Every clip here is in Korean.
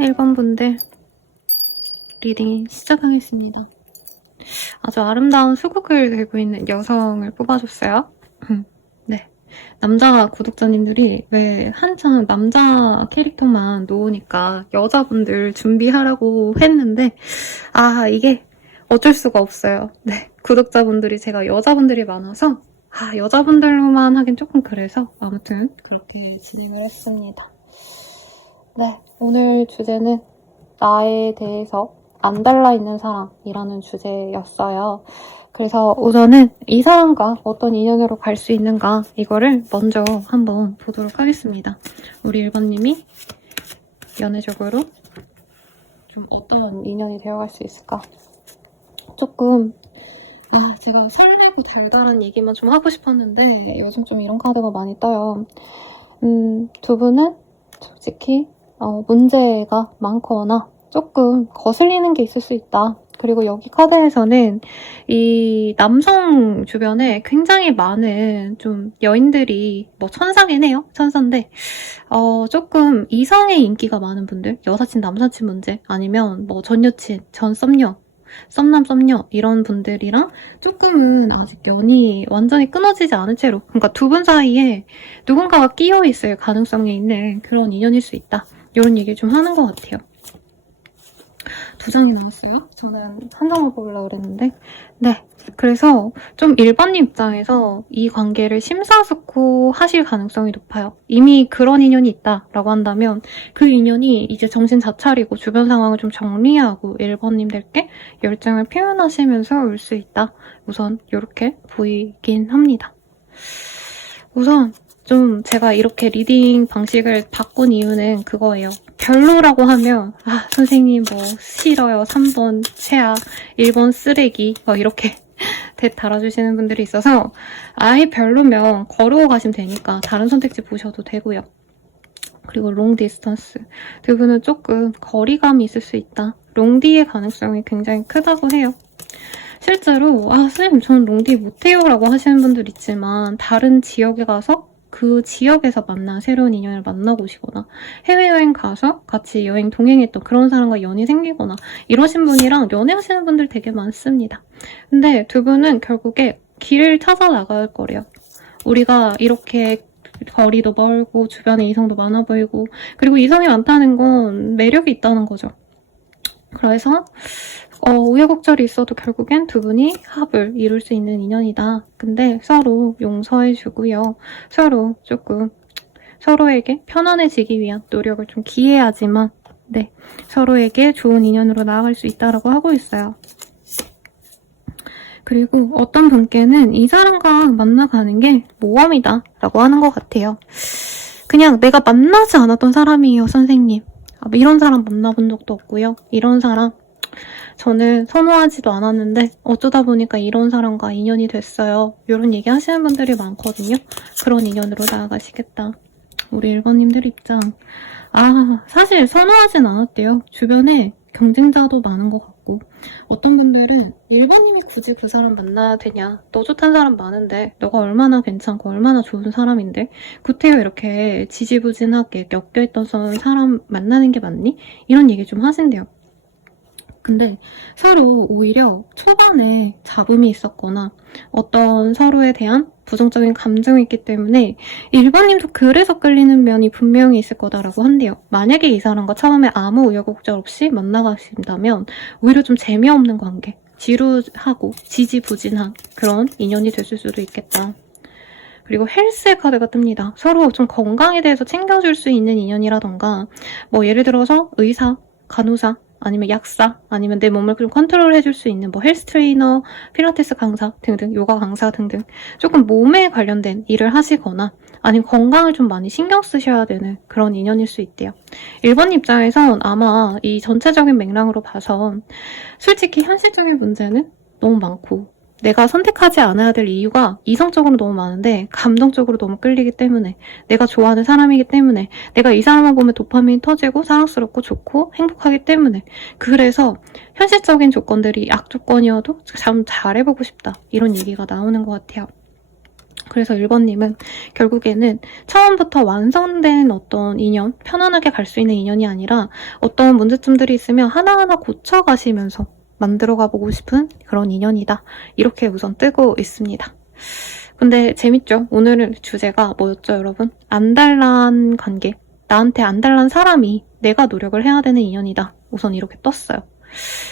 1번 분들 리딩 시작하겠습니다. 아주 아름다운 수국을 들고 있는 여성을 뽑아줬어요. 네. 남자 구독자님들이 왜 한참 남자 캐릭터만 놓으니까 여자분들 준비하라고 했는데 이게 어쩔 수가 없어요. 네. 구독자분들이 제가 여자분들이 많아서 여자분들로만 하긴 조금 그래서 아무튼 그렇게 진행을 했습니다. 네. 오늘 주제는 나에 대해서 안 달라있는 사람이라는 주제였어요. 그래서 우선은 이 사람과 어떤 인연으로 갈 수 있는가 이거를 먼저 한번 보도록 하겠습니다. 우리 1번님이 연애적으로 좀 어떤 인연이 되어갈 수 있을까? 조금 제가 설레고 달달한 얘기만 좀 하고 싶었는데 요즘 좀 이런 카드가 많이 떠요. 두 분은 솔직히 문제가 많거나 조금 거슬리는 게 있을 수 있다. 그리고 여기 카드에서는 이 남성 주변에 굉장히 많은 좀 여인들이 천사긴 해요. 천사인데 조금 이성의 인기가 많은 분들, 여사친, 남사친 문제 아니면 전 여친, 전 썸녀, 썸남, 썸녀 이런 분들이랑 조금은 아직 연이 완전히 끊어지지 않은 채로 그러니까 두 분 사이에 누군가가 끼어 있을 가능성이 있는 그런 인연일 수 있다. 이런 얘기를 좀 하는 것 같아요. 두 장이 나왔어요. 저는 한 장을 뽑으려고 그랬는데 네, 그래서 좀 1번님 입장에서 이 관계를 심사숙고하실 가능성이 높아요. 이미 그런 인연이 있다라고 한다면 그 인연이 이제 정신 자차리고 주변 상황을 좀 정리하고 1번님들께 열정을 표현하시면서 올 수 있다. 우선 이렇게 보이긴 합니다. 우선 좀 제가 이렇게 리딩 방식을 바꾼 이유는 그거예요. 별로라고 하면 선생님 싫어요. 3번 최악, 1번 쓰레기 이렇게 달아주시는 분들이 있어서 아예 별로면 거르고 가시면 되니까 다른 선택지 보셔도 되고요. 그리고 롱 디스턴스 두 분은 조금 거리감이 있을 수 있다. 롱디의 가능성이 굉장히 크다고 해요. 실제로 선생님 저는 롱디 못해요 라고 하시는 분들 있지만 다른 지역에 가서 그 지역에서 만난 새로운 인연을 만나고 오시거나 해외여행 가서 같이 여행 동행했던 그런 사람과 연이 생기거나 이러신 분이랑 연애하시는 분들 되게 많습니다. 근데 두 분은 결국에 길을 찾아 나갈 거래요. 우리가 이렇게 거리도 멀고 주변에 이성도 많아 보이고 그리고 이성이 많다는 건 매력이 있다는 거죠. 그래서 우여곡절이 있어도 결국엔 두 분이 합을 이룰 수 있는 인연이다. 근데 서로 용서해주고요. 서로 조금 서로에게 편안해지기 위한 노력을 좀 기해야지만 네, 서로에게 좋은 인연으로 나아갈 수 있다고 하고 있어요. 그리고 어떤 분께는 이 사람과 만나가는 게 모험이다 라고 하는 것 같아요. 그냥 내가 만나지 않았던 사람이에요, 선생님. 이런 사람 만나본 적도 없고요. 이런 사람 저는 선호하지도 않았는데 어쩌다 보니까 이런 사람과 인연이 됐어요. 이런 얘기 하시는 분들이 많거든요. 그런 인연으로 나아가시겠다. 우리 1번님들 입장. 사실 선호하진 않았대요. 주변에 경쟁자도 많은 것 같고 어떤 분들은 1번님이 굳이 그 사람 만나야 되냐. 너 좋다는 사람 많은데 너가 얼마나 괜찮고 얼마나 좋은 사람인데 구태여 이렇게 지지부진하게 엮여있던 사람 만나는 게 맞니? 이런 얘기 좀 하신대요. 근데 서로 오히려 초반에 잡음이 있었거나 어떤 서로에 대한 부정적인 감정이 있기 때문에 1번님도 그래서 끌리는 면이 분명히 있을 거다라고 한대요. 만약에 이 사람과 처음에 아무 우여곡절 없이 만나가신다면 오히려 좀 재미없는 관계, 지루하고 지지부진한 그런 인연이 됐을 수도 있겠다. 그리고 헬스의 카드가 뜹니다. 서로 좀 건강에 대해서 챙겨줄 수 있는 인연이라던가 예를 들어서 의사, 간호사, 아니면 약사, 아니면 내 몸을 좀 컨트롤 해줄 수 있는 헬스 트레이너, 필라테스 강사 등등, 요가 강사 등등 조금 몸에 관련된 일을 하시거나 아니면 건강을 좀 많이 신경 쓰셔야 되는 그런 인연일 수 있대요. 1번 입장에선 아마 이 전체적인 맥락으로 봐서 솔직히 현실적인 문제는 너무 많고 내가 선택하지 않아야 될 이유가 이성적으로 너무 많은데 감정적으로 너무 끌리기 때문에 내가 좋아하는 사람이기 때문에 내가 이 사람만 보면 도파민이 터지고 사랑스럽고 좋고 행복하기 때문에 그래서 현실적인 조건들이 악조건이어도 참 잘해보고 싶다 이런 얘기가 나오는 것 같아요. 그래서 1번님은 결국에는 처음부터 완성된 어떤 인연, 편안하게 갈 수 있는 인연이 아니라 어떤 문제점들이 있으면 하나하나 고쳐가시면서 만들어가보고 싶은 그런 인연이다. 이렇게 우선 뜨고 있습니다. 근데 재밌죠? 오늘은 주제가 뭐였죠, 여러분? 안달난 관계. 나한테 안달난 사람이 내가 노력을 해야 되는 인연이다. 우선 이렇게 떴어요.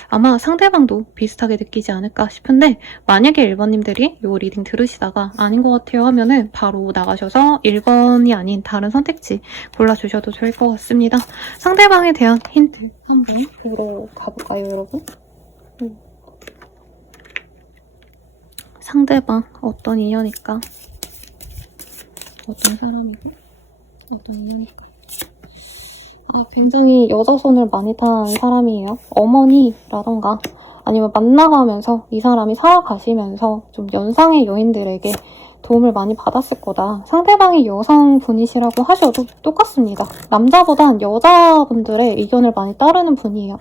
아마 상대방도 비슷하게 느끼지 않을까 싶은데 만약에 1번님들이 요 리딩 들으시다가 아닌 것 같아요 하면은 바로 나가셔서 1번이 아닌 다른 선택지 골라주셔도 좋을 것 같습니다. 상대방에 대한 힌트 한번 보러 가볼까요, 여러분? 상대방 어떤 인연일까? 어떤 사람이고? 어떤 인연일까? 굉장히 여자 손을 많이 탄 사람이에요. 어머니라던가 아니면 만나가면서 이 사람이 살아가시면서 좀 연상의 여인들에게 도움을 많이 받았을 거다. 상대방이 여성분이시라고 하셔도 똑같습니다. 남자보단 여자분들의 의견을 많이 따르는 분이에요.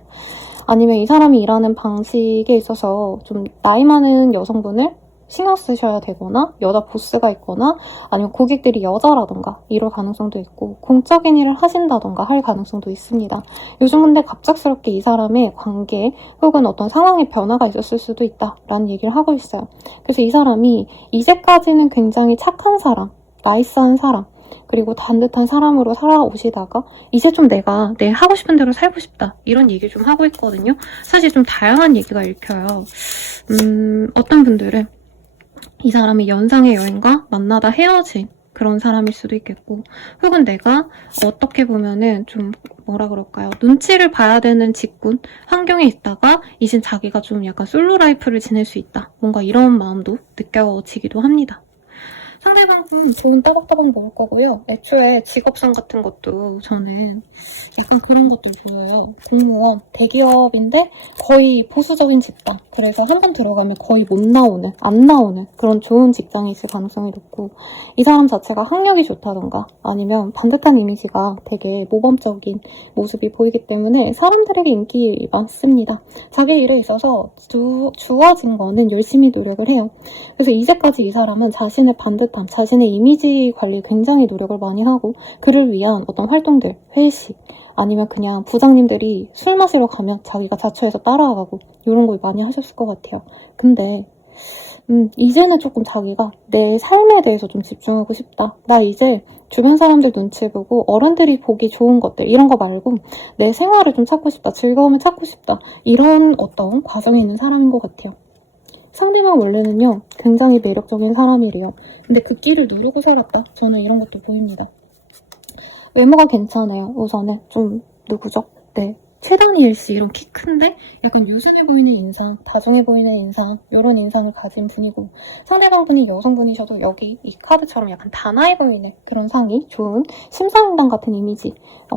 아니면 이 사람이 일하는 방식에 있어서 좀 나이 많은 여성분을 신경 쓰셔야 되거나 여자 보스가 있거나 아니면 고객들이 여자라던가 이럴 가능성도 있고 공적인 일을 하신다던가 할 가능성도 있습니다. 요즘 근데 갑작스럽게 이 사람의 관계 혹은 어떤 상황의 변화가 있었을 수도 있다라는 얘기를 하고 있어요. 그래서 이 사람이 이제까지는 굉장히 착한 사람, 나이스한 사람 그리고 단듯한 사람으로 살아오시다가 이제 좀 내가 내 하고 싶은 대로 살고 싶다 이런 얘기 좀 하고 있거든요. 사실 좀 다양한 얘기가 읽혀요. 어떤 분들은 이 사람이 연상의 여인과 만나다 헤어진 그런 사람일 수도 있겠고 혹은 내가 어떻게 보면은 좀 뭐라 그럴까요? 눈치를 봐야 되는 직군 환경에 있다가 이젠 자기가 좀 약간 솔로 라이프를 지낼 수 있다. 뭔가 이런 마음도 느껴지기도 합니다. 상대방은 좋은 따박따박 먹을 거고요. 애초에 직업상 같은 것도 저는 약간 그런 것들 보여요. 공무원, 대기업인데 거의 보수적인 직장. 그래서 한 번 들어가면 거의 못 나오는, 안 나오는 그런 좋은 직장이 있을 가능성이 높고 이 사람 자체가 학력이 좋다던가 아니면 반듯한 이미지가 되게 모범적인 모습이 보이기 때문에 사람들에게 인기 많습니다. 자기 일에 있어서 주어진 거는 열심히 노력을 해요. 그래서 이제까지 이 사람은 자신의 반듯함, 자신의 이미지 관리에 굉장히 노력을 많이 하고 그를 위한 어떤 활동들, 회식 아니면 그냥 부장님들이 술 마시러 가면 자기가 자처해서 따라가고 이런 걸 많이 하셨을 것 같아요. 근데 이제는 조금 자기가 내 삶에 대해서 좀 집중하고 싶다. 나 이제 주변 사람들 눈치 보고 어른들이 보기 좋은 것들 이런 거 말고 내 생활을 좀 찾고 싶다. 즐거움을 찾고 싶다. 이런 어떤 과정에 있는 사람인 것 같아요. 상대방 원래는요 굉장히 매력적인 사람이래요. 근데 그 끼를 누르고 살았다. 저는 이런 것도 보입니다. 외모가 괜찮아요. 우선은 좀 누구죠? 네. 최다니엘 씨 이런 키 큰데 약간 유순해 보이는 인상, 다정해 보이는 인상 이런 인상을 가진 분이고 상대방분이 여성분이셔도 여기 이 카드처럼 약간 단아해 보이는 그런 상이 좋은 심사위원 같은 이미지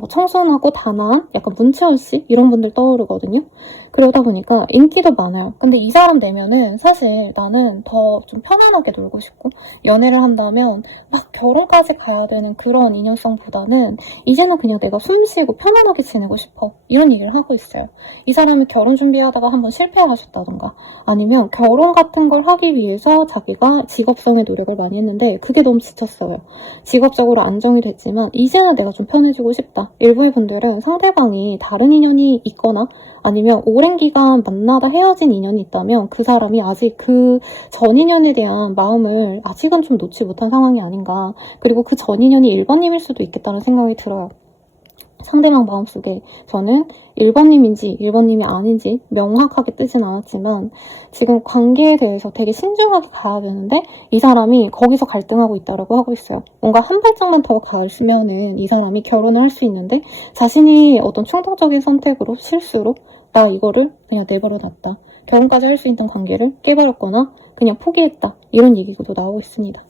청순하고 단아한 약간 문채원 씨 이런 분들 떠오르거든요. 그러다 보니까 인기도 많아요. 근데 이 사람 되면은 사실 나는 더 좀 편안하게 놀고 싶고 연애를 한다면 막 결혼까지 가야 되는 그런 인연성보다는 이제는 그냥 내가 숨 쉬고 편안하게 지내고 싶어. 이런 얘기를 하고 있어요. 이 사람이 결혼 준비하다가 한번 실패하셨다던가 아니면 결혼 같은 걸 하기 위해서 자기가 직업성의 노력을 많이 했는데 그게 너무 지쳤어요. 직업적으로 안정이 됐지만 이제는 내가 좀 편해지고 싶다. 일부의 분들은 상대방이 다른 인연이 있거나 아니면 오랜 기간 만나다 헤어진 인연이 있다면 그 사람이 아직 그 전 인연에 대한 마음을 아직은 좀 놓지 못한 상황이 아닌가. 그리고 그 전 인연이 1번님일 수도 있겠다는 생각이 들어요. 상대방 마음속에 저는 1번님인지 1번님이 아닌지 명확하게 뜨진 않았지만 지금 관계에 대해서 되게 신중하게 가야 되는데 이 사람이 거기서 갈등하고 있다고 하고 있어요. 뭔가 한 발짝만 더 가시면은 이 사람이 결혼을 할 수 있는데 자신이 어떤 충동적인 선택으로 실수로 나 이거를 그냥 내버려 놨다. 결혼까지 할 수 있던 관계를 깨버렸거나 그냥 포기했다. 이런 얘기도 나오고 있습니다.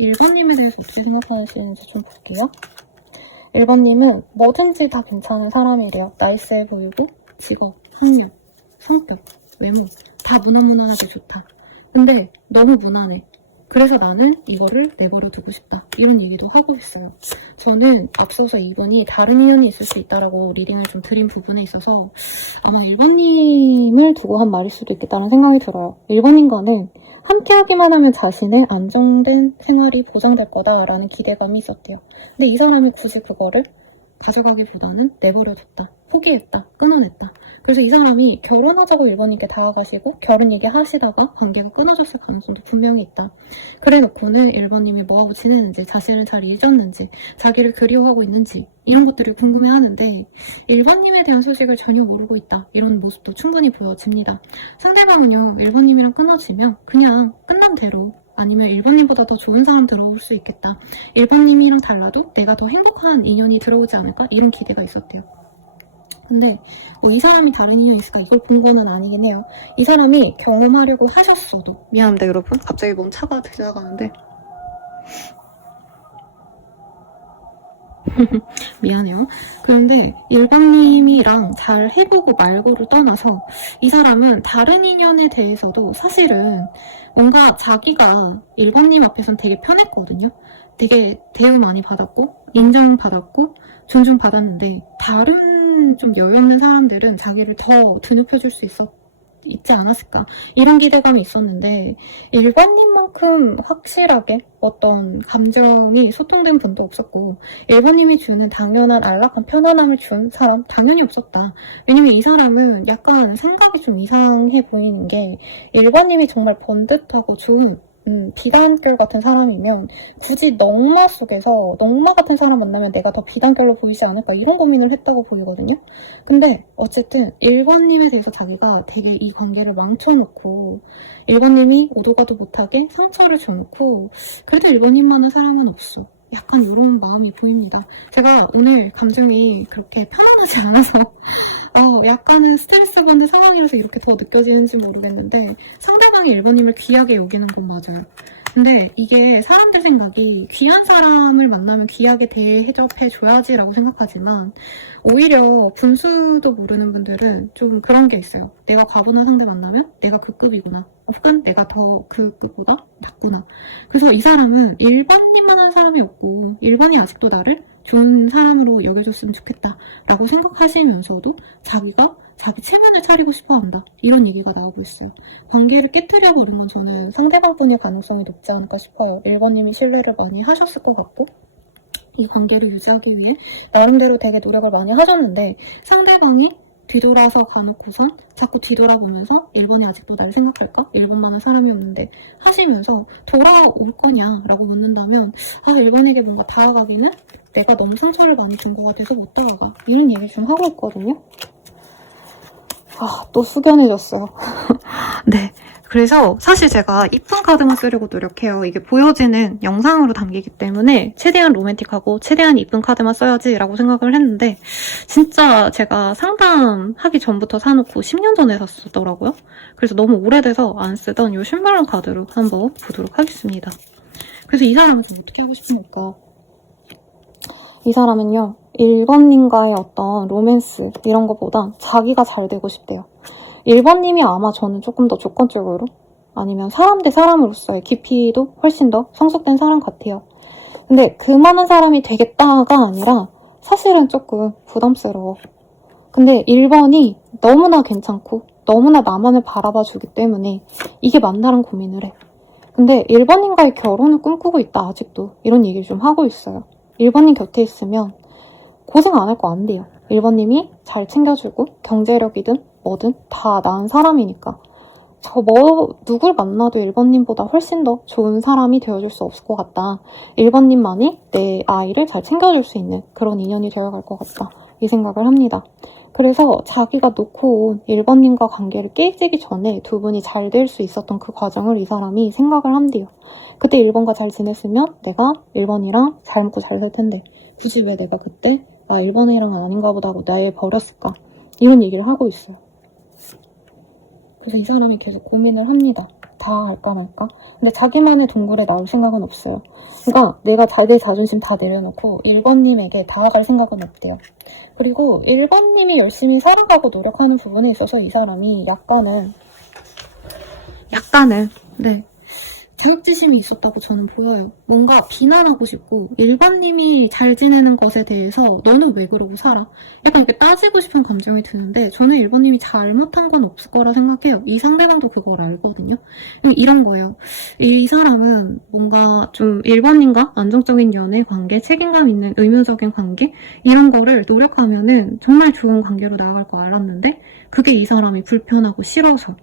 1번님에 대해서 어떻게 생각하시는지 좀 볼게요. 1번님은 뭐든지 다 괜찮은 사람이래요. 나이스해 보이고 직업, 학력, 성격, 외모 다 무난무난하게 좋다. 근데 너무 무난해. 그래서 나는 이거를 내버려 두고 싶다. 이런 얘기도 하고 있어요. 저는 앞서서 2번이 다른 인연이 있을 수 있다라고 리딩을 좀 드린 부분에 있어서 아마 1번님을 두고 한 말일 수도 있겠다는 생각이 들어요. 1번님과는 함께하기만 하면 자신의 안정된 생활이 보장될 거다라는 기대감이 있었대요. 근데 이 사람이 굳이 그거를 가져가기보다는 내버려뒀다. 포기했다. 끊어냈다. 그래서 이 사람이 결혼하자고 일본인께 다가가시고 결혼 얘기하시다가 관계가 끊어졌을 가능성도 분명히 있다. 그래놓고는 일본님이 뭐하고 지내는지, 자신을 잘 잊었는지, 자기를 그리워하고 있는지 이런 것들을 궁금해하는데 일본님에 대한 소식을 전혀 모르고 있다. 이런 모습도 충분히 보여집니다. 상대방은요, 일본님이랑 끊어지면 그냥 끝난 대로 아니면 일본님보다 더 좋은 사람 들어올 수 있겠다. 일본님이랑 달라도 내가 더 행복한 인연이 들어오지 않을까? 이런 기대가 있었대요. 근데 뭐 이 사람이 다른 인연이 있을까? 이걸 본 거는 아니긴 해요. 이 사람이 경험하려고 하셨어도 미안합니다 여러분. 갑자기 뭔 차가 지나가는데 미안해요. 그런데 일본님이랑 잘 해보고 말고를 떠나서 이 사람은 다른 인연에 대해서도 사실은 뭔가 자기가 일본님 앞에선 되게 편했거든요. 되게 대우 많이 받았고 인정받았고 존중받았는데 다른 좀 여유 있는 사람들은 자기를 더 드높여줄 수 있지 않았을까 이런 기대감이 있었는데 일본님만큼 확실하게 어떤 감정이 소통된 분도 없었고 일본님이 주는 당연한 안락한 편안함을 준 사람 당연히 없었다. 왜냐면 이 사람은 약간 생각이 좀 이상해 보이는 게 일본님이 정말 번듯하고 좋은 비단결 같은 사람이면 굳이 넉마 속에서 넉마 같은 사람 만나면 내가 더 비단결로 보이지 않을까 이런 고민을 했다고 보이거든요. 근데 어쨌든 1번님에 대해서 자기가 되게 이 관계를 망쳐놓고 1번님이 오도 가도 못하게 상처를 줘놓고 그래도 1번님만한 사람은 없어. 약간 이런 마음이 보입니다. 제가 오늘 감정이 그렇게 편안하지 않아서 약간은 스트레스 받는 상황이라서 이렇게 더 느껴지는지 모르겠는데 상대방이 1번님을 귀하게 여기는 건 맞아요. 근데 이게 사람들 생각이 귀한 사람을 만나면 귀하게 대접해줘야지 라고 생각하지만 오히려 분수도 모르는 분들은 좀 그런 게 있어요. 내가 과분한 상대 만나면 내가 그 급이구나. 혹은 내가 더 그 급보다 낮구나. 그래서 이 사람은 1번님만한 사람이 없고 1번이 아직도 나를 좋은 사람으로 여겨줬으면 좋겠다 라고 생각하시면서도 자기가 자기 체면을 차리고 싶어한다 이런 얘기가 나오고 있어요. 관계를 깨트려버리면 저는 상대방뿐일 가능성이 높지 않을까 싶어요. 1번님이 신뢰를 많이 하셨을 것 같고 이 관계를 유지하기 위해 나름대로 되게 노력을 많이 하셨는데 상대방이 뒤돌아서 가놓고선 자꾸 뒤돌아보면서 1번이 아직도 날 생각할까? 1번만은 사람이 없는데 하시면서 돌아올 거냐? 라고 묻는다면 1번에게 뭔가 다가가기는 내가 너무 상처를 많이 준 것 같아서 못 다가가 이런 얘기 좀 하고 있거든요. 또 숙연해졌어요. 네. 그래서 사실 제가 이쁜 카드만 쓰려고 노력해요. 이게 보여지는 영상으로 담기기 때문에 최대한 로맨틱하고 최대한 이쁜 카드만 써야지 라고 생각을 했는데 진짜 제가 상담하기 전부터 사놓고 10년 전에 샀었더라고요. 그래서 너무 오래돼서 안 쓰던 이 신발랑 카드로 한번 보도록 하겠습니다. 그래서 이 사람은 좀 어떻게 하고 싶습니까? 이 사람은요. 1번님과의 어떤 로맨스 이런 것보다 자기가 잘 되고 싶대요. 1번님이 아마 저는 조금 더 조건적으로 아니면 사람 대 사람으로서의 깊이도 훨씬 더 성숙된 사람 같아요. 근데 그만한 사람이 되겠다가 아니라 사실은 조금 부담스러워. 근데 1번이 너무나 괜찮고 너무나 나만을 바라봐 주기 때문에 이게 맞나란 고민을 해. 근데 1번님과의 결혼을 꿈꾸고 있다 아직도 이런 얘기를 좀 하고 있어요. 1번님 곁에 있으면 고생 안 할 거 안 돼요. 1번님이 잘 챙겨주고 경제력이든 뭐든 다 나은 사람이니까 누굴 만나도 1번님보다 훨씬 더 좋은 사람이 되어줄 수 없을 것 같다. 1번님만이 내 아이를 잘 챙겨줄 수 있는 그런 인연이 되어갈 것 같다. 이 생각을 합니다. 그래서 자기가 놓고 온 1번님과 관계를 깨지기 전에 두 분이 잘 될 수 있었던 그 과정을 이 사람이 생각을 한대요. 그때 1번과 잘 지냈으면 내가 1번이랑 잘 먹고 잘 살 텐데 굳이 왜 내가 그때 1번이랑은 아닌가 보다 하고 나 얘 버렸을까? 이런 얘기를 하고 있어요. 그래서 이 사람이 계속 고민을 합니다. 다 할까 말까? 근데 자기만의 동굴에 나올 생각은 없어요. 그러니까 내가 내 자존심 다 내려놓고 1번님에게 다가갈 생각은 없대요. 그리고 1번님이 열심히 살아가고 노력하는 부분에 있어서 이 사람이 약간은 네 자격지심이 있었다고 저는 보여요. 뭔가 비난하고 싶고 1번님이 잘 지내는 것에 대해서 너는 왜 그러고 살아? 약간 이렇게 따지고 싶은 감정이 드는데 저는 1번님이 잘못한 건 없을 거라 생각해요. 이 상대방도 그걸 알거든요. 이런 거예요. 이 사람은 뭔가 좀 1번님과 안정적인 연애 관계, 책임감 있는 의무적인 관계 이런 거를 노력하면은 정말 좋은 관계로 나아갈 거 알았는데 그게 이 사람이 불편하고 싫어서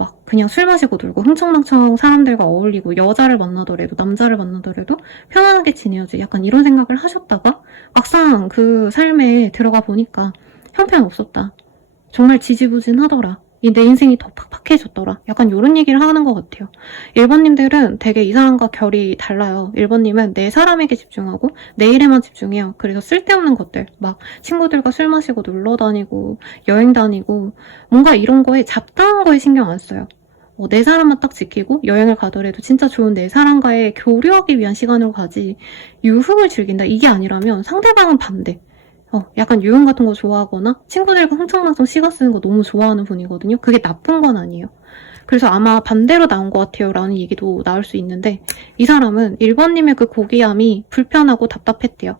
막 그냥 술 마시고 놀고 흥청망청 사람들과 어울리고 여자를 만나더라도 남자를 만나더라도 편안하게 지내야지 약간 이런 생각을 하셨다가 막상 그 삶에 들어가 보니까 형편없었다. 정말 지지부진하더라. 내 인생이 더 팍팍해졌더라. 약간 이런 얘기를 하는 것 같아요. 1번님들은 되게 이 사람과 결이 달라요. 1번님은 내 사람에게 집중하고 내 일에만 집중해요. 그래서 쓸데없는 것들 막 친구들과 술 마시고 놀러 다니고 여행 다니고 뭔가 이런 거에 잡다한 거에 신경 안 써요. 내 사람만 딱 지키고 여행을 가더라도 진짜 좋은 내 사람과의 교류하기 위한 시간으로 가지 유흥을 즐긴다. 이게 아니라면 상대방은 반대. 약간 유흥 같은 거 좋아하거나 친구들과 흥청망청 시간 쓰는 거 너무 좋아하는 분이거든요. 그게 나쁜 건 아니에요. 그래서 아마 반대로 나온 것 같아요 라는 얘기도 나올 수 있는데 이 사람은 1번님의 그 고귀함이 불편하고 답답했대요.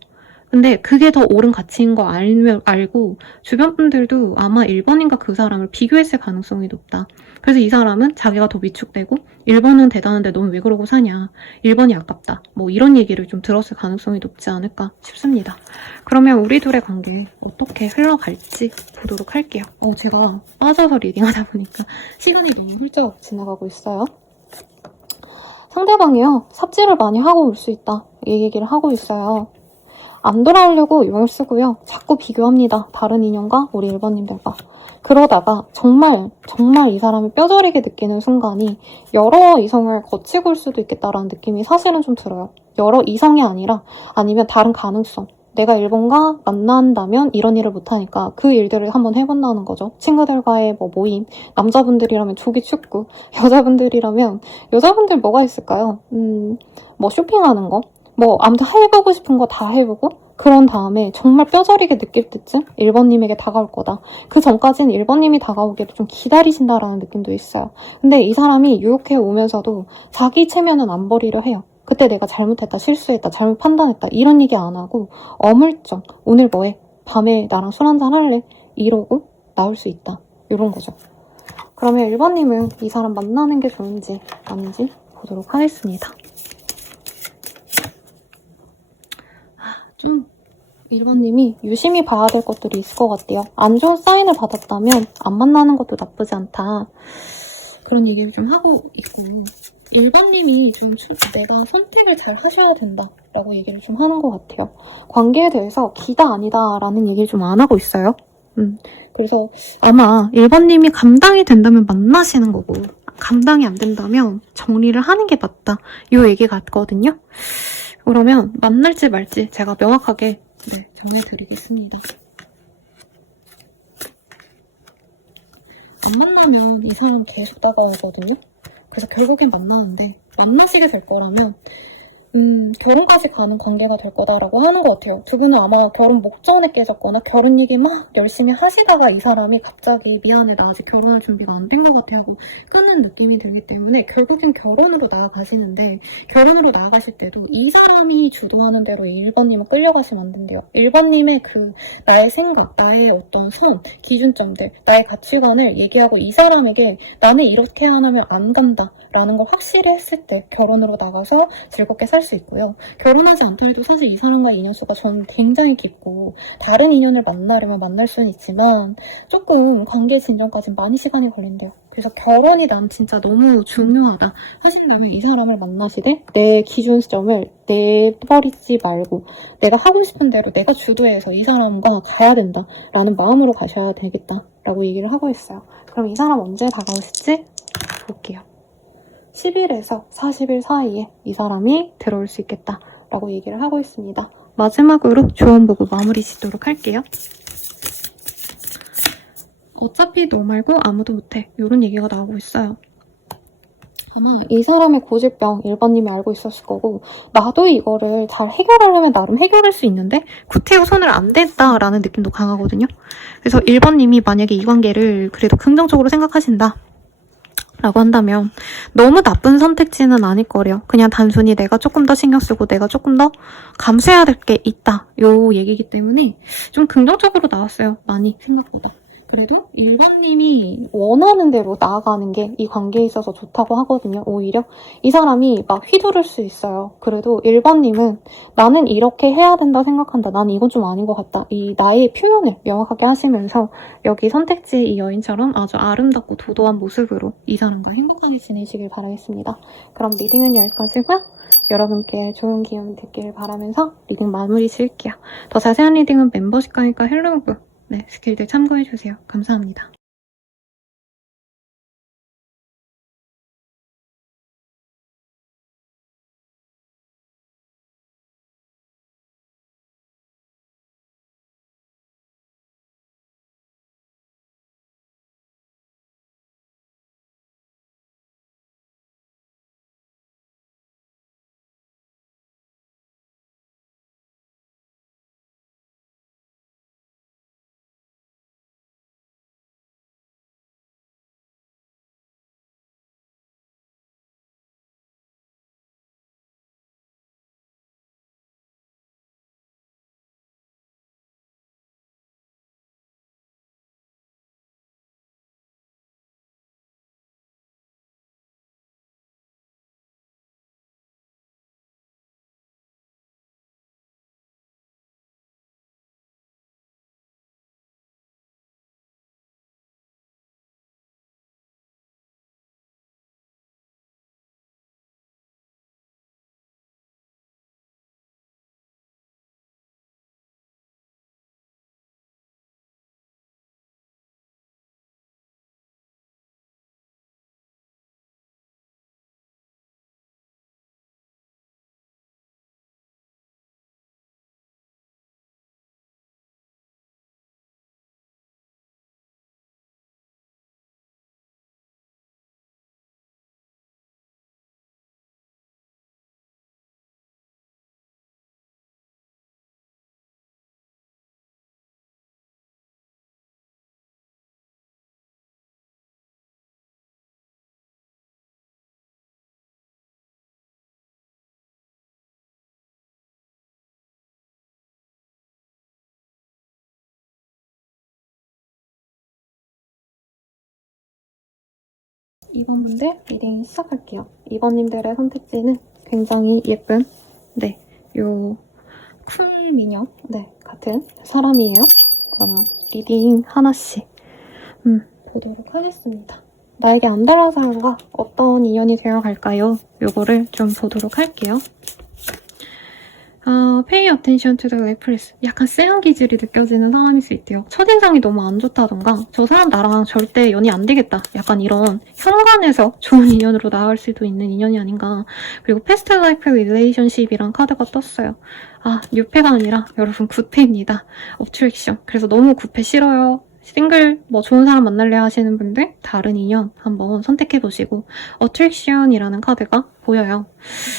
근데 그게 더 옳은 가치인 거 알고 주변 분들도 아마 1번님과 그 사람을 비교했을 가능성이 높다. 그래서 이 사람은 자기가 더 위축되고 1번은 대단한데 넌 왜 그러고 사냐. 1번이 아깝다. 뭐 이런 얘기를 좀 들었을 가능성이 높지 않을까 싶습니다. 그러면 우리 둘의 관계 어떻게 흘러갈지 보도록 할게요. 제가 빠져서 리딩하다 보니까 시간이 너무 훌쩍 지나가고 있어요. 상대방이요. 삽질을 많이 하고 올 수 있다. 이 얘기를 하고 있어요. 안 돌아오려고 용을 쓰고요. 자꾸 비교합니다. 다른 인연과 우리 1번님들과. 그러다가 정말 이 사람이 뼈저리게 느끼는 순간이 여러 이성을 거치고 올 수도 있겠다라는 느낌이 사실은 좀 들어요. 여러 이성이 아니라 아니면 다른 가능성. 내가 1번과 만난다면 이런 일을 못하니까 그 일들을 한번 해본다는 거죠. 친구들과의 모임, 남자분들이라면 조기 축구, 여자분들 뭐가 있을까요? 쇼핑하는 거? 아무튼 해보고 싶은 거 다 해보고 그런 다음에 정말 뼈저리게 느낄 때쯤 1번님에게 다가올 거다. 그 전까지는 1번님이 다가오기를 좀 기다리신다라는 느낌도 있어요. 근데 이 사람이 유혹해 오면서도 자기 체면은 안 버리려 해요. 그때 내가 잘못했다, 실수했다, 잘못 판단했다 이런 얘기 안 하고 어물쩡 오늘 뭐해? 밤에 나랑 술 한잔 할래? 이러고 나올 수 있다. 이런 거죠. 그러면 1번님은 이 사람 만나는 게 좋은지 아닌지 보도록 하겠습니다. 좀 1번님이 유심히 봐야 될 것들이 있을 것 같아요. 안 좋은 사인을 받았다면 안 만나는 것도 나쁘지 않다. 그런 얘기를 좀 하고 있고 1번님이 좀 내가 선택을 잘 하셔야 된다라고 얘기를 좀 하는 것 같아요. 관계에 대해서 기다 아니다 라는 얘기를 좀 안 하고 있어요. 그래서 아마 1번님이 감당이 된다면 만나시는 거고 감당이 안 된다면 정리를 하는 게 맞다. 이 얘기 같거든요. 그러면 만날지 말지 제가 명확하게 정해드리겠습니다. 안 만나면 이 사람 계속 다가오거든요. 그래서 결국엔 만나는데 만나시게 될 거라면 결혼까지 가는 관계가 될 거다라고 하는 것 같아요. 두 분은 아마 결혼 목전에 깨졌거나 결혼 얘기 막 열심히 하시다가 이 사람이 갑자기 미안해 나 아직 결혼할 준비가 안 된 것 같아 하고 끊는 느낌이 들기 때문에 결국엔 결혼으로 나아가시는데 결혼으로 나아가실 때도 이 사람이 주도하는 대로 1번님은 끌려가시면 안 된대요. 1번님의 나의 생각, 나의 어떤 선, 기준점들, 나의 가치관을 얘기하고 이 사람에게 나는 이렇게 하면 안 간다 라는 걸 확실히 했을 때 결혼으로 나가서 즐겁게 살 수 있고요. 결혼하지 않더라도 사실 이 사람과의 인연수가 저는 굉장히 깊고 다른 인연을 만나려면 만날 수는 있지만 조금 관계 진전까지 많이 시간이 걸린대요. 그래서 결혼이 난 진짜 너무 중요하다 하신다면 이 사람을 만나시되 내 기준점을 내버리지 말고 내가 하고 싶은 대로 내가 주도해서 이 사람과 가야 된다라는 마음으로 가셔야 되겠다라고 얘기를 하고 있어요. 그럼 이 사람 언제 다가오실지 볼게요. 10일에서 40일 사이에 이 사람이 들어올 수 있겠다라고 얘기를 하고 있습니다. 마지막으로 조언 보고 마무리 짓도록 할게요. 어차피 너 말고 아무도 못해. 이런 얘기가 나오고 있어요. 아마 이 사람의 고질병 1번님이 알고 있었을 거고 나도 이거를 잘 해결하려면 나름 해결할 수 있는데 구태여 손을 안 댔다라는 느낌도 강하거든요. 그래서 1번님이 만약에 이 관계를 그래도 긍정적으로 생각하신다. 라고 한다면 너무 나쁜 선택지는 아닐 거래요. 그냥 단순히 내가 조금 더 신경 쓰고 내가 조금 더 감수해야 될 게 있다. 요 얘기이기 때문에 좀 긍정적으로 나왔어요. 많이 생각보다. 그래도 1번님이 원하는 대로 나아가는 게 이 관계에 있어서 좋다고 하거든요. 오히려 이 사람이 막 휘두를 수 있어요. 그래도 1번님은 나는 이렇게 해야 된다 생각한다. 나는 이건 좀 아닌 것 같다. 이 나의 표현을 명확하게 하시면서 여기 선택지 이 여인처럼 아주 아름답고 도도한 모습으로 이 사람과 행복하게 지내시길 바라겠습니다. 그럼 리딩은 여기까지고요. 여러분께 좋은 기운 듣기를 바라면서 리딩 마무리 지을게요. 더 자세한 리딩은 멤버십 가니까 헬로우브 네, 스킬들 참고해주세요. 감사합니다. 이번님들 리딩 시작할게요. 이번님들의 선택지는 굉장히 예쁜 네, 요 쿨미녀 네, 같은 사람이에요. 그러면 리딩 하나씩 보도록 하겠습니다. 나에게 안 달라는 사람과 어떤 인연이 되어갈까요? 요거를 좀 보도록 할게요. pay attention to the reference. 약간 쎄한 기질이 느껴지는 상황일 수 있대요. 첫인상이 너무 안 좋다던가 저 사람 나랑 절대 연이 안 되겠다. 약간 이런 현관에서 좋은 인연으로 나아갈 수도 있는 인연이 아닌가. 그리고 past life relationship이란 카드가 떴어요. 뉴페가 아니라 여러분 굿페입니다. obstruction. 그래서 너무 굿페 싫어요. 싱글 뭐 좋은 사람 만날래 하시는 분들 다른 인연 한번 선택해보시고 attraction이라는 카드가 보여요.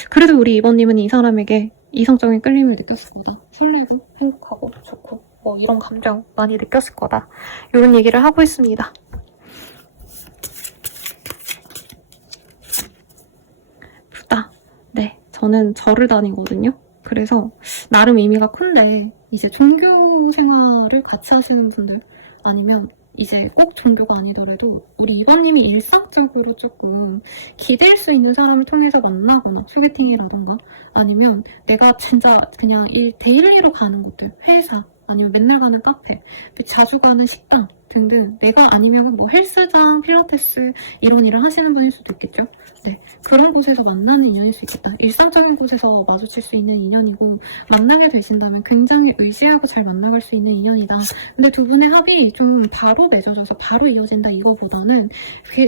그래도 우리 이번님은 이 사람에게 이성적인 끌림을 느꼈을 거다. 설레고 행복하고 좋고 뭐 이런 감정 많이 느꼈을 거다. 이런 얘기를 하고 있습니다. 부다. 네, 저는 절을 다니거든요. 그래서 나름 의미가 큰데 이제 종교 생활을 같이 하시는 분들 아니면 이제 꼭 종교가 아니더라도 우리 이번님이 일상적으로 조금 기댈 수 있는 사람을 통해서 만나거나 소개팅이라던가 아니면 내가 진짜 그냥 데일리로 가는 곳들 회사 아니면 맨날 가는 카페 자주 가는 식당 등등 내가 아니면 뭐 헬스장, 필라테스 이런 일을 하시는 분일 수도 있겠죠. 네, 그런 곳에서 만나는 인연일 수 있겠다. 일상적인 곳에서 마주칠 수 있는 인연이고 만나게 되신다면 굉장히 의지하고 잘 만나갈 수 있는 인연이다. 근데 두 분의 합이 좀 바로 맺어져서 바로 이어진다 이거보다는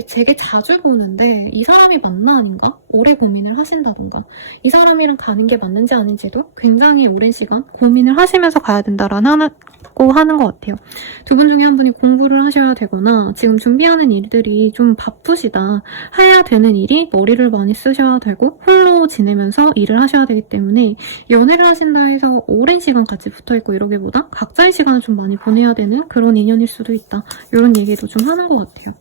되게 자주 보는데 이 사람이 맞나 아닌가? 오래 고민을 하신다던가 이 사람이랑 가는 게 맞는지 아닌지도 굉장히 오랜 시간 고민을 하시면서 가야 된다라는 하는 것 같아요. 두 분 중에 한 분이 공부를 하셔야 되거나 지금 준비하는 일들이 좀 바쁘시다. 해야 되는 일이 머리를 많이 쓰셔야 되고 홀로 지내면서 일을 하셔야 되기 때문에 연애를 하신다 해서 오랜 시간 같이 붙어있고 이러기보다 각자의 시간을 좀 많이 보내야 되는 그런 인연일 수도 있다. 이런 얘기도 좀 하는 것 같아요.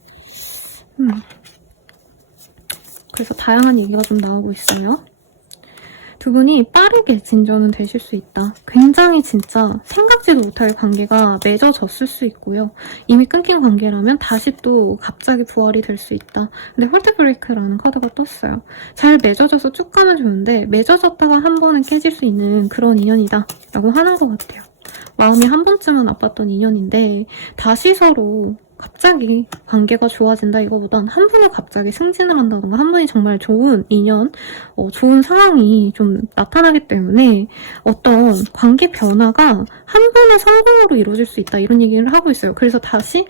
그래서 다양한 얘기가 좀 나오고 있어요. 두 분이 빠르게 진전은 되실 수 있다. 굉장히 진짜 생각지도 못할 관계가 맺어졌을 수 있고요. 이미 끊긴 관계라면 다시 또 갑자기 부활이 될 수 있다. 근데 홀드 브레이크라는 카드가 떴어요. 잘 맺어져서 쭉 가면 좋은데 맺어졌다가 한 번은 깨질 수 있는 그런 인연이다 라고 하는 것 같아요. 마음이 한 번쯤은 아팠던 인연인데 다시 서로 갑자기 관계가 좋아진다 이거보단 한 분이 갑자기 승진을 한다던가 한 분이 정말 좋은 인연, 좋은 상황이 좀 나타나기 때문에 어떤 관계 변화가 한 분의 성공으로 이루어질 수 있다 이런 얘기를 하고 있어요. 그래서 다시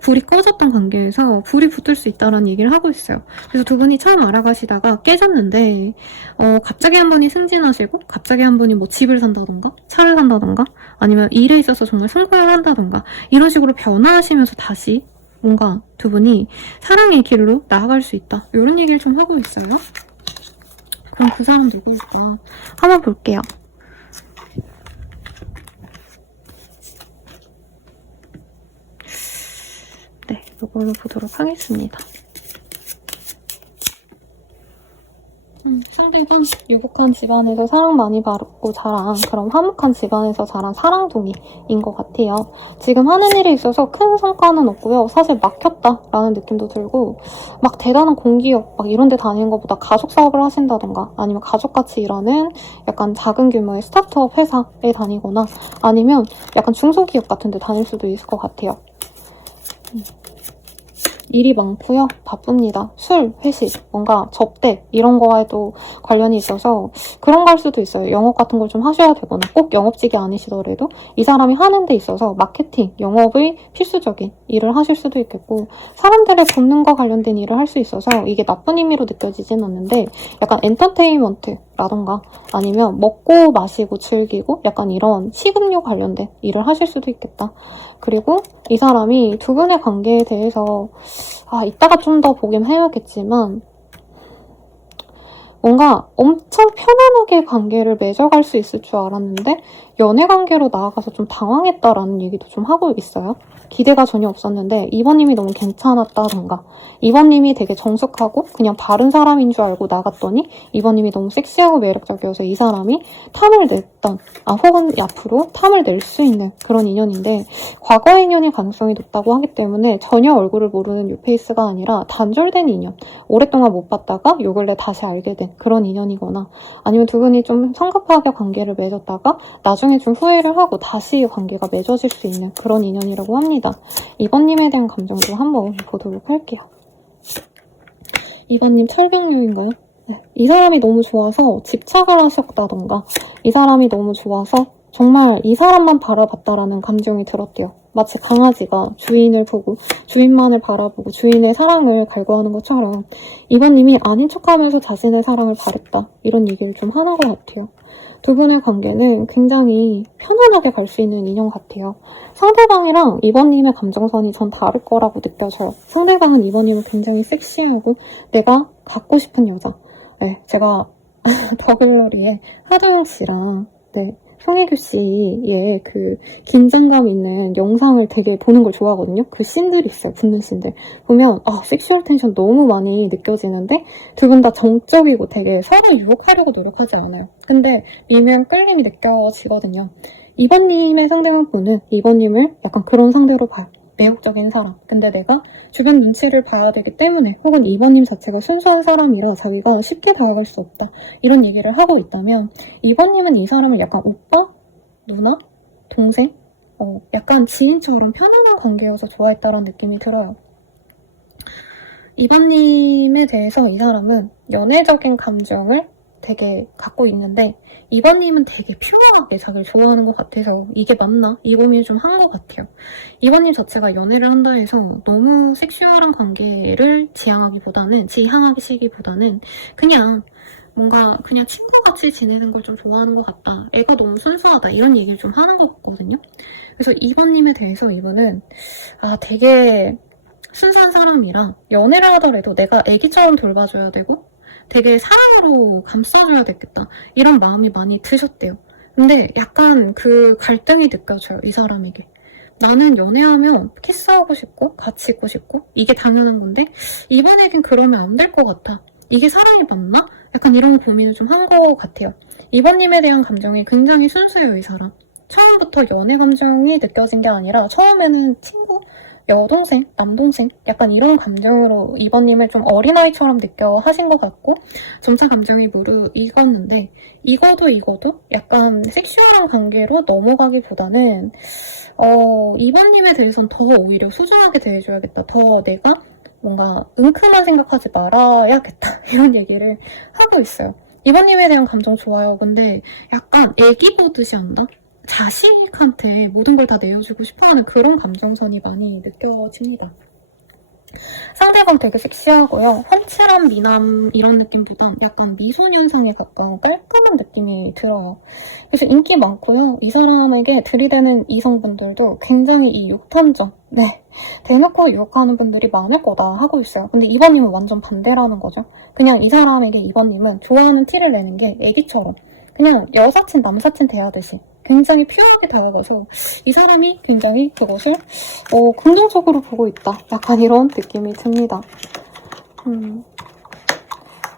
불이 꺼졌던 관계에서 불이 붙을 수 있다라는 얘기를 하고 있어요. 그래서 두 분이 처음 알아가시다가 깨졌는데 갑자기 한 분이 승진하시고 갑자기 한 분이 뭐 집을 산다던가 차를 산다던가 아니면 일에 있어서 정말 성공을 한다던가 이런 식으로 변화하시면서 다시 뭔가 두 분이 사랑의 길로 나아갈 수 있다. 이런 얘기를 좀 하고 있어요. 그럼 그 사람 누구일까? 한번 볼게요. 네, 이걸로 보도록 하겠습니다. 상대가 유복한 집안에서 사랑 많이 받고 자란 그런 화목한 집안에서 자란 사랑둥이인 것 같아요. 지금 하는 일에 있어서 큰 성과는 없고요. 사실 막혔다라는 느낌도 들고 막 대단한 공기업 막 이런 데 다니는 것보다 가족 사업을 하신다던가 아니면 가족같이 일하는 약간 작은 규모의 스타트업 회사에 다니거나 아니면 약간 중소기업 같은 데 다닐 수도 있을 것 같아요. 일이 많고요. 바쁩니다. 술, 회식, 뭔가 접대 이런 거와도 관련이 있어서 그런 걸 수도 있어요. 영업 같은 걸 좀 하셔야 되거나 꼭 영업직이 아니시더라도 이 사람이 하는 데 있어서 마케팅, 영업의 필수적인 일을 하실 수도 있겠고 사람들의 본능과 관련된 일을 할 수 있어서 이게 나쁜 의미로 느껴지진 않는데 약간 엔터테인먼트라던가 아니면 먹고 마시고 즐기고 약간 이런 식음료 관련된 일을 하실 수도 있겠다. 그리고 이 사람이 두 분의 관계에 대해서 이따가 좀 더 보긴 해야겠지만 뭔가 엄청 편안하게 관계를 맺어갈 수 있을 줄 알았는데 연애 관계로 나아가서 좀 당황했다라는 얘기도 좀 하고 있어요. 기대가 전혀 없었는데 이번님이 너무 괜찮았다던가 이번님이 되게 정숙하고 그냥 바른 사람인 줄 알고 나갔더니 이번님이 너무 섹시하고 매력적이어서 이 사람이 탐을 냈던 혹은 앞으로 탐을 낼 수 있는 그런 인연인데 과거의 인연이 가능성이 높다고 하기 때문에 전혀 얼굴을 모르는 뉴페이스가 아니라 단절된 인연 오랫동안 못 봤다가 요 근래 다시 알게 된 그런 인연이거나 아니면 두 분이 좀 성급하게 관계를 맺었다가 나중에 좀 후회를 하고 다시 관계가 맺어질 수 있는 그런 인연이라고 합니다. 이번님에 대한 감정도 한번 보도록 할게요. 이번님 철벽류인가요? 네. 이 사람이 너무 좋아서 집착을 하셨다던가 이 사람이 너무 좋아서 정말 이 사람만 바라봤다라는 감정이 들었대요. 마치 강아지가 주인을 보고 주인만을 바라보고 주인의 사랑을 갈구하는 것처럼 이번님이 아닌 척하면서 자신의 사랑을 바랬다. 이런 얘기를 좀 하는 것 같아요. 두 분의 관계는 굉장히 편안하게 갈 수 있는 인연 같아요. 상대방이랑 이번님의 감정선이 전 다를 거라고 느껴져요. 상대방은 이번님은 굉장히 섹시하고 내가 갖고 싶은 여자. 네, 제가 더글로리의 하도영 씨랑 송혜교 씨의 그 긴장감 있는 영상을 되게 보는 걸 좋아하거든요. 그 씬들이 있어요. 붙는 씬들. 보면 섹슈얼 텐션 너무 많이 느껴지는데 두 분 다 정적이고 되게 서로 유혹하려고 노력하지 않아요. 근데 미묘한 끌림이 느껴지거든요. 이번님의 상대방분은 이번님을 약간 그런 상대로 봐요. 매혹적인 사람. 근데 내가 주변 눈치를 봐야 되기 때문에 혹은 이번님 자체가 순수한 사람이라 자기가 쉽게 다가갈 수 없다. 이런 얘기를 하고 있다면 이번님은 이 사람을 약간 오빠? 누나? 동생? 약간 지인처럼 편안한 관계여서 좋아했다라는 느낌이 들어요. 이번님에 대해서 이 사람은 연애적인 감정을 되게 갖고 있는데 이번님은 되게 퓨어하게 자기를 좋아하는 것 같아서 이게 맞나? 이 고민을 좀 한 것 같아요. 이번님 자체가 연애를 한다 해서 너무 섹슈얼한 관계를 지향하기보다는 그냥 뭔가 그냥 친구같이 지내는 걸 좀 좋아하는 것 같다. 애가 너무 순수하다. 이런 얘기를 좀 하는 것 같거든요. 그래서 이번님에 대해서 이분은 되게 순수한 사람이라 연애를 하더라도 내가 애기처럼 돌봐줘야 되고 되게 사랑으로 감싸줘야 되겠다. 이런 마음이 많이 드셨대요. 근데 약간 그 갈등이 느껴져요. 이 사람에게. 나는 연애하면 키스하고 싶고 같이 있고 싶고 이게 당연한 건데 이번에겐 그러면 안 될 것 같아. 이게 사랑이 맞나? 약간 이런 고민을 좀 한 것 같아요. 이번님에 대한 감정이 굉장히 순수해요, 이 사람. 처음부터 연애 감정이 느껴진 게 아니라 처음에는 친구? 여동생? 남동생? 약간 이런 감정으로 이번님을 좀 어린아이처럼 느껴 하신 것 같고 점차 감정이 무르익었는데 이거도 약간 섹슈얼한 관계로 넘어가기보다는 이번님에 대해서는 더 오히려 소중하게 대해줘야겠다. 더 내가 뭔가 은큼한 생각하지 말아야겠다. 이런 얘기를 하고 있어요. 이번님에 대한 감정 좋아요. 근데 약간 애기 보듯이 한다? 자식한테 모든 걸 다 내어주고 싶어하는 그런 감정선이 많이 느껴집니다. 상대방 되게 섹시하고요. 훤칠한 미남 이런 느낌보단 약간 미소년상에 가까운 깔끔한 느낌이 들어요. 그래서 인기 많고요. 이 사람에게 들이대는 이성분들도 굉장히 이 육탐정, 대놓고 유혹하는 분들이 많을 거다 하고 있어요. 근데 이번님은 완전 반대라는 거죠. 그냥 이 사람에게 이번님은 좋아하는 티를 내는 게 애기처럼 그냥 여사친, 남사친 대하듯이 굉장히 퓨어하게 다가가서 이 사람이 굉장히 그것을 긍정적으로 보고 있다. 약간 이런 느낌이 듭니다.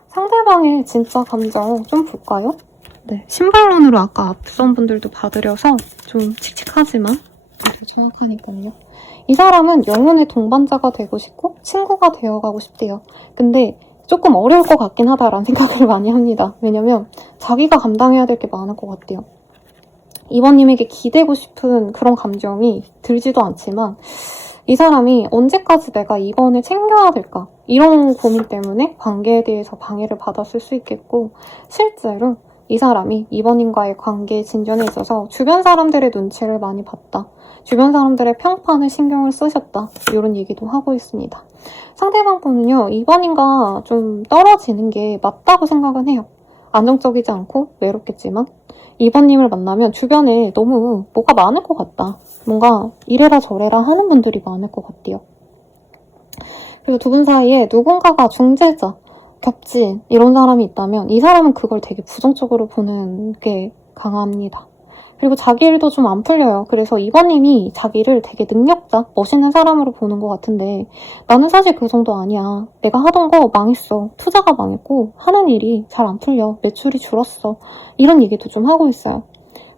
상대방의 진짜 감정 좀 볼까요? 네, 신발론으로 아까 앞선 분들도 봐드려서 좀 칙칙하지만 아주 정확하니까요. 이 사람은 영혼의 동반자가 되고 싶고 친구가 되어가고 싶대요. 근데 조금 어려울 것 같긴 하다라는 생각을 많이 합니다. 왜냐면 자기가 감당해야 될 게 많을 것 같대요. 이번님에게 기대고 싶은 그런 감정이 들지도 않지만 이 사람이 언제까지 내가 이번을 챙겨야 될까? 이런 고민 때문에 관계에 대해서 방해를 받았을 수 있겠고 실제로 이 사람이 이번님과의 관계 진전에 있어서 주변 사람들의 눈치를 많이 봤다. 주변 사람들의 평판을 신경을 쓰셨다. 이런 얘기도 하고 있습니다. 상대방 분은요. 이번님과 좀 떨어지는 게 맞다고 생각은 해요. 안정적이지 않고 외롭겠지만 이번님을 만나면 주변에 너무 뭐가 많을 것 같다. 뭔가 이래라 저래라 하는 분들이 많을 것 같아요. 그리고 두 분 사이에 누군가가 중재자, 겹친 이런 사람이 있다면 이 사람은 그걸 되게 부정적으로 보는 게 강합니다. 그리고 자기 일도 좀 안 풀려요. 그래서 이번님이 자기를 되게 능력자, 멋있는 사람으로 보는 것 같은데 나는 사실 그 정도 아니야. 내가 하던 거 망했어. 투자가 망했고 하는 일이 잘 안 풀려. 매출이 줄었어. 이런 얘기도 좀 하고 있어요.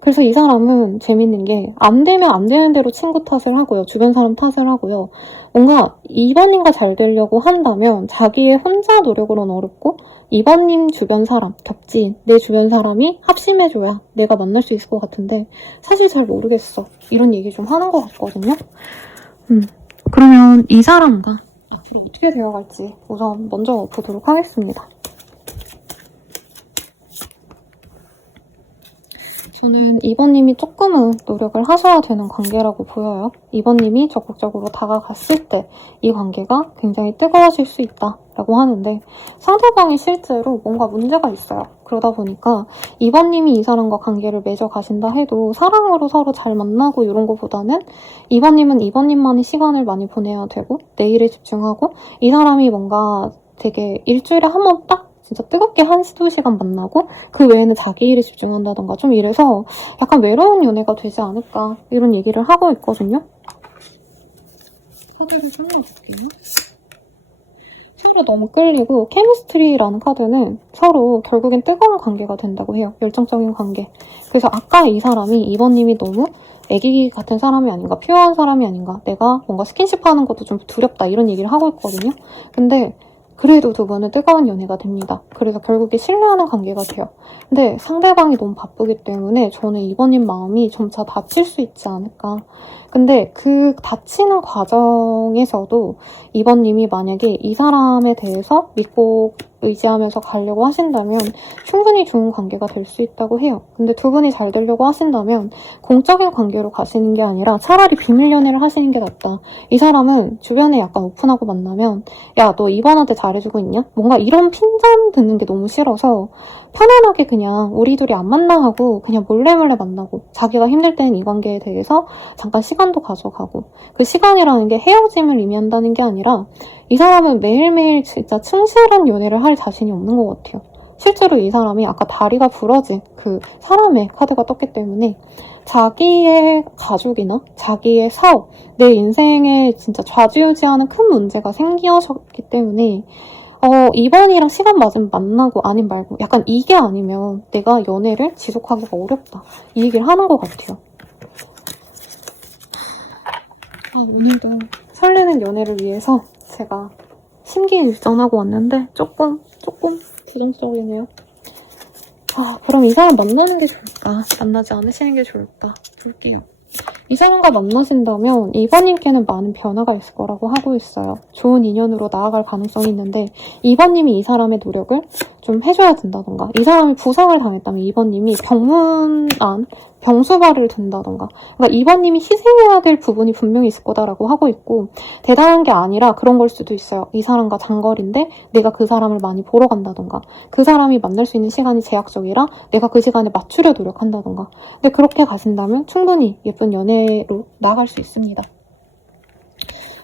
그래서 이 사람은 재밌는 게 안 되면 안 되는 대로 친구 탓을 하고요. 주변 사람 탓을 하고요. 뭔가 이번님과 잘 되려고 한다면 자기의 혼자 노력으로는 어렵고 이번님 주변 사람, 겹친 내 주변 사람이 합심해줘야 내가 만날 수 있을 것 같은데 사실 잘 모르겠어. 이런 얘기 좀 하는 것 같거든요. 그러면 이 사람과 앞으로 어떻게 되어갈지 우선 먼저 보도록 하겠습니다. 저는 이번님이 조금은 노력을 하셔야 되는 관계라고 보여요. 이번님이 적극적으로 다가갔을 때 이 관계가 굉장히 뜨거워질 수 있다라고 하는데 상대방이 실제로 뭔가 문제가 있어요. 그러다 보니까 이번님이 이 사람과 관계를 맺어 가신다 해도 사랑으로 서로 잘 만나고 이런 거보다는 이번님은 이번님만의 시간을 많이 보내야 되고 내 일에 집중하고 이 사람이 뭔가 되게 일주일에 한 번 딱 진짜 뜨겁게 1~2시간 만나고 그 외에는 자기 일에 집중한다던가 좀 이래서 약간 외로운 연애가 되지 않을까 이런 얘기를 하고 있거든요. 카드를 설명해볼게요. 서로 너무 끌리고 케미스트리라는 카드는 서로 결국엔 뜨거운 관계가 된다고 해요. 열정적인 관계. 그래서 아까 이 사람이 이번님이 너무 애기 같은 사람이 아닌가 퓨어한 사람이 아닌가 내가 뭔가 스킨십 하는 것도 좀 두렵다 이런 얘기를 하고 있거든요. 근데 그래도 두 분은 뜨거운 연애가 됩니다. 그래서 결국에 신뢰하는 관계가 돼요. 근데 상대방이 너무 바쁘기 때문에 저는 이번님 마음이 점차 다칠 수 있지 않을까. 근데 그 다치는 과정에서도 이번님이 만약에 이 사람에 대해서 믿고 의지하면서 가려고 하신다면 충분히 좋은 관계가 될 수 있다고 해요. 근데 두 분이 잘 되려고 하신다면 공적인 관계로 가시는 게 아니라 차라리 비밀 연애를 하시는 게 낫다. 이 사람은 주변에 약간 오픈하고 만나면 야, 너 이번한테 잘해주고 있냐? 뭔가 이런 핀잔 듣는 게 너무 싫어서 편안하게 그냥 우리 둘이 안 만나 하고 그냥 몰래 만나고 자기가 힘들 때는 이 관계에 대해서 잠깐 시간도 가져가고 그 시간이라는 게 헤어짐을 의미한다는 게 아니라 이 사람은 매일매일 진짜 충실한 연애를 할 자신이 없는 것 같아요. 실제로 이 사람이 아까 다리가 부러진 그 사람의 카드가 떴기 때문에 자기의 가족이나 자기의 사업, 내 인생에 진짜 좌지우지하는 큰 문제가 생기셨기 때문에 이번이랑 시간 맞으면 만나고 아님 말고 약간 이게 아니면 내가 연애를 지속하기가 어렵다. 이 얘기를 하는 것 같아요. 오늘도 설레는 연애를 위해서 제가 심기일전하고 왔는데 조금 부정적이네요. 그럼 이 사람 만나는 게 좋을까? 만나지 않으시는 게 좋을까? 볼게요. 이 사람과 만나신다면 이번님께는 많은 변화가 있을 거라고 하고 있어요. 좋은 인연으로 나아갈 가능성이 있는데 이번님이 이 사람의 노력을 좀 해줘야 된다던가, 이 사람이 부상을 당했다면 이번님이 병수발을 든다던가, 그러니까 이번님이 희생해야 될 부분이 분명히 있을 거다라고 하고 있고, 대단한 게 아니라 그런 걸 수도 있어요. 이 사람과 장거리인데 내가 그 사람을 많이 보러 간다던가, 그 사람이 만날 수 있는 시간이 제약적이라 내가 그 시간에 맞추려 노력한다던가. 근데 그렇게 가신다면 충분히 예쁜 연애로 나아갈 수 있습니다.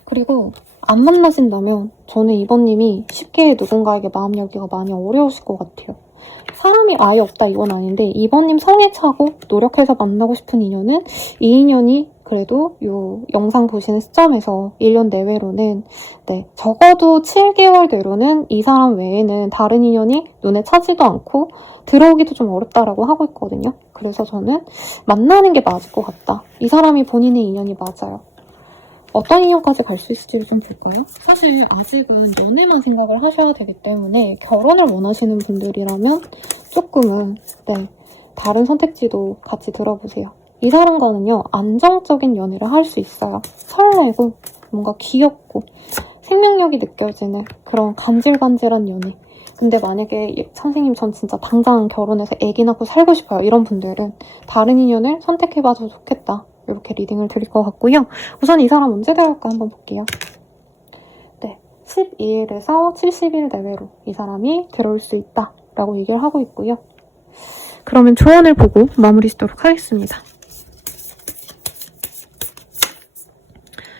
그리고 안 만나신다면 저는 이번님이 쉽게 누군가에게 마음 열기가 많이 어려우실 것 같아요. 사람이 아예 없다 이건 아닌데 이번님 성에 차고 노력해서 만나고 싶은 인연은, 이 인연이 그래도 요 영상 보시는 시점에서 1년 내외로는 적어도 7개월 내로는 이 사람 외에는 다른 인연이 눈에 차지도 않고 들어오기도 좀 어렵다라고 하고 있거든요. 그래서 저는 만나는 게 맞을 것 같다. 이 사람이 본인의 인연이 맞아요. 어떤 인연까지 갈 수 있을지를 좀 볼까요? 사실 아직은 연애만 생각을 하셔야 되기 때문에 결혼을 원하시는 분들이라면 조금은 다른 선택지도 같이 들어보세요. 이 사람과는요, 안정적인 연애를 할 수 있어요. 설레고 뭔가 귀엽고 생명력이 느껴지는 그런 간질간질한 연애. 근데 만약에 선생님 전 진짜 당장 결혼해서 애기 낳고 살고 싶어요, 이런 분들은 다른 인연을 선택해봐도 좋겠다, 이렇게 리딩을 드릴 것 같고요. 우선 이 사람 언제 들어올까 한번 볼게요. 12일에서 70일 내외로 이 사람이 들어올 수 있다 라고 얘기를 하고 있고요. 그러면 조언을 보고 마무리 짓도록 하겠습니다.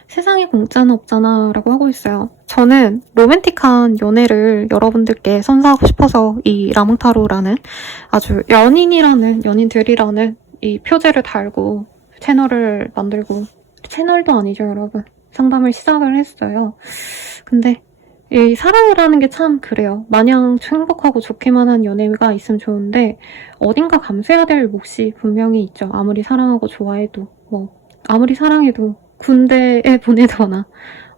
세상에 공짜는 없잖아 라고 하고 있어요. 저는 로맨틱한 연애를 여러분들께 선사하고 싶어서 이 라몽타로라는 아주 연인들이라는 이 표제를 달고 채널을 만들고, 채널도 아니죠 여러분, 상담을 시작을 했어요. 근데 이 사랑이라는 게 참 그래요. 마냥 행복하고 좋기만 한 연애가 있으면 좋은데 어딘가 감수해야 될 몫이 분명히 있죠. 아무리 사랑하고 좋아해도, 아무리 사랑해도 군대에 보내거나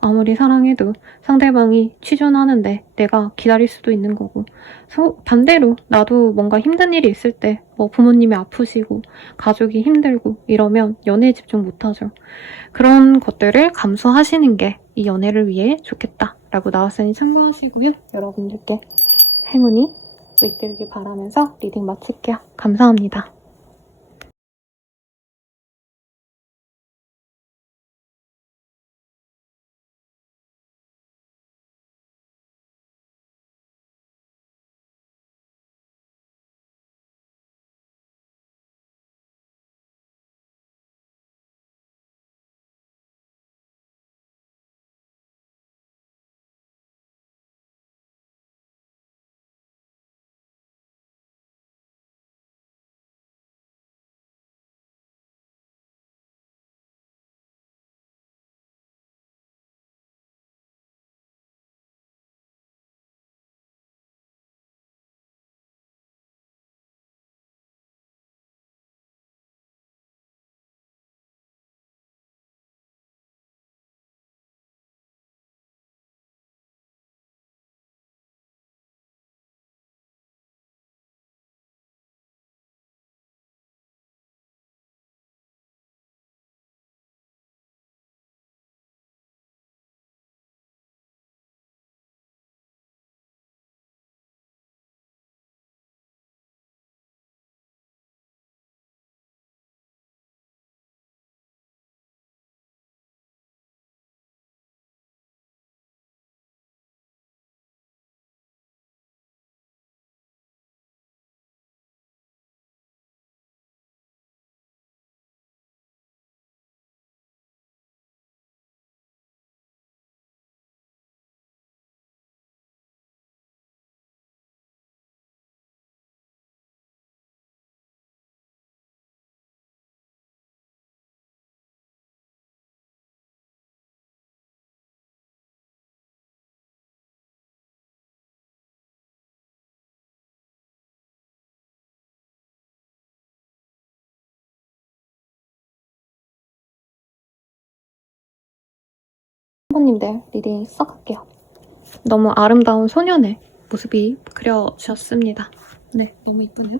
아무리 사랑해도 상대방이 취준하는데 내가 기다릴 수도 있는 거고, 반대로 나도 뭔가 힘든 일이 있을 때 부모님이 아프시고 가족이 힘들고 이러면 연애에 집중 못하죠. 그런 것들을 감수하시는 게 이 연애를 위해 좋겠다라고 나왔으니 참고하시고요. 여러분들께 행운이 깃들길 바라면서 리딩 마칠게요. 감사합니다. 3번님들 리딩 시작할게요. 너무 아름다운 소년의 모습이 그려졌습니다. 네, 너무 이쁘네요.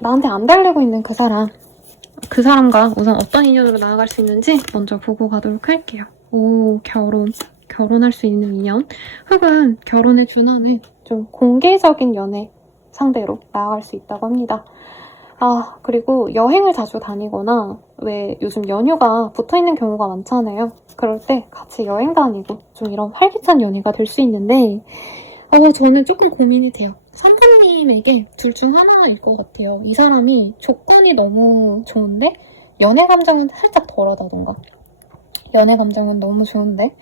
나한테 안 달리고 있는 그 사람과 우선 어떤 인연으로 나아갈 수 있는지 먼저 보고 가도록 할게요. 오, 결혼할 수 있는 인연, 혹은 결혼에 준하는 좀 공개적인 연애 상대로 나아갈 수 있다고 합니다. 그리고 여행을 자주 다니거나 왜 요즘 연휴가 붙어있는 경우가 많잖아요. 그럴 때 같이 여행 다니고 좀 이런 활기찬 연애가 될 수 있는데 저는 조금 고민이 돼요. 3번님에게 둘 중 하나일 것 같아요. 이 사람이 조건이 너무 좋은데 연애 감정은 살짝 덜하다던가, 연애 감정은 너무 좋은데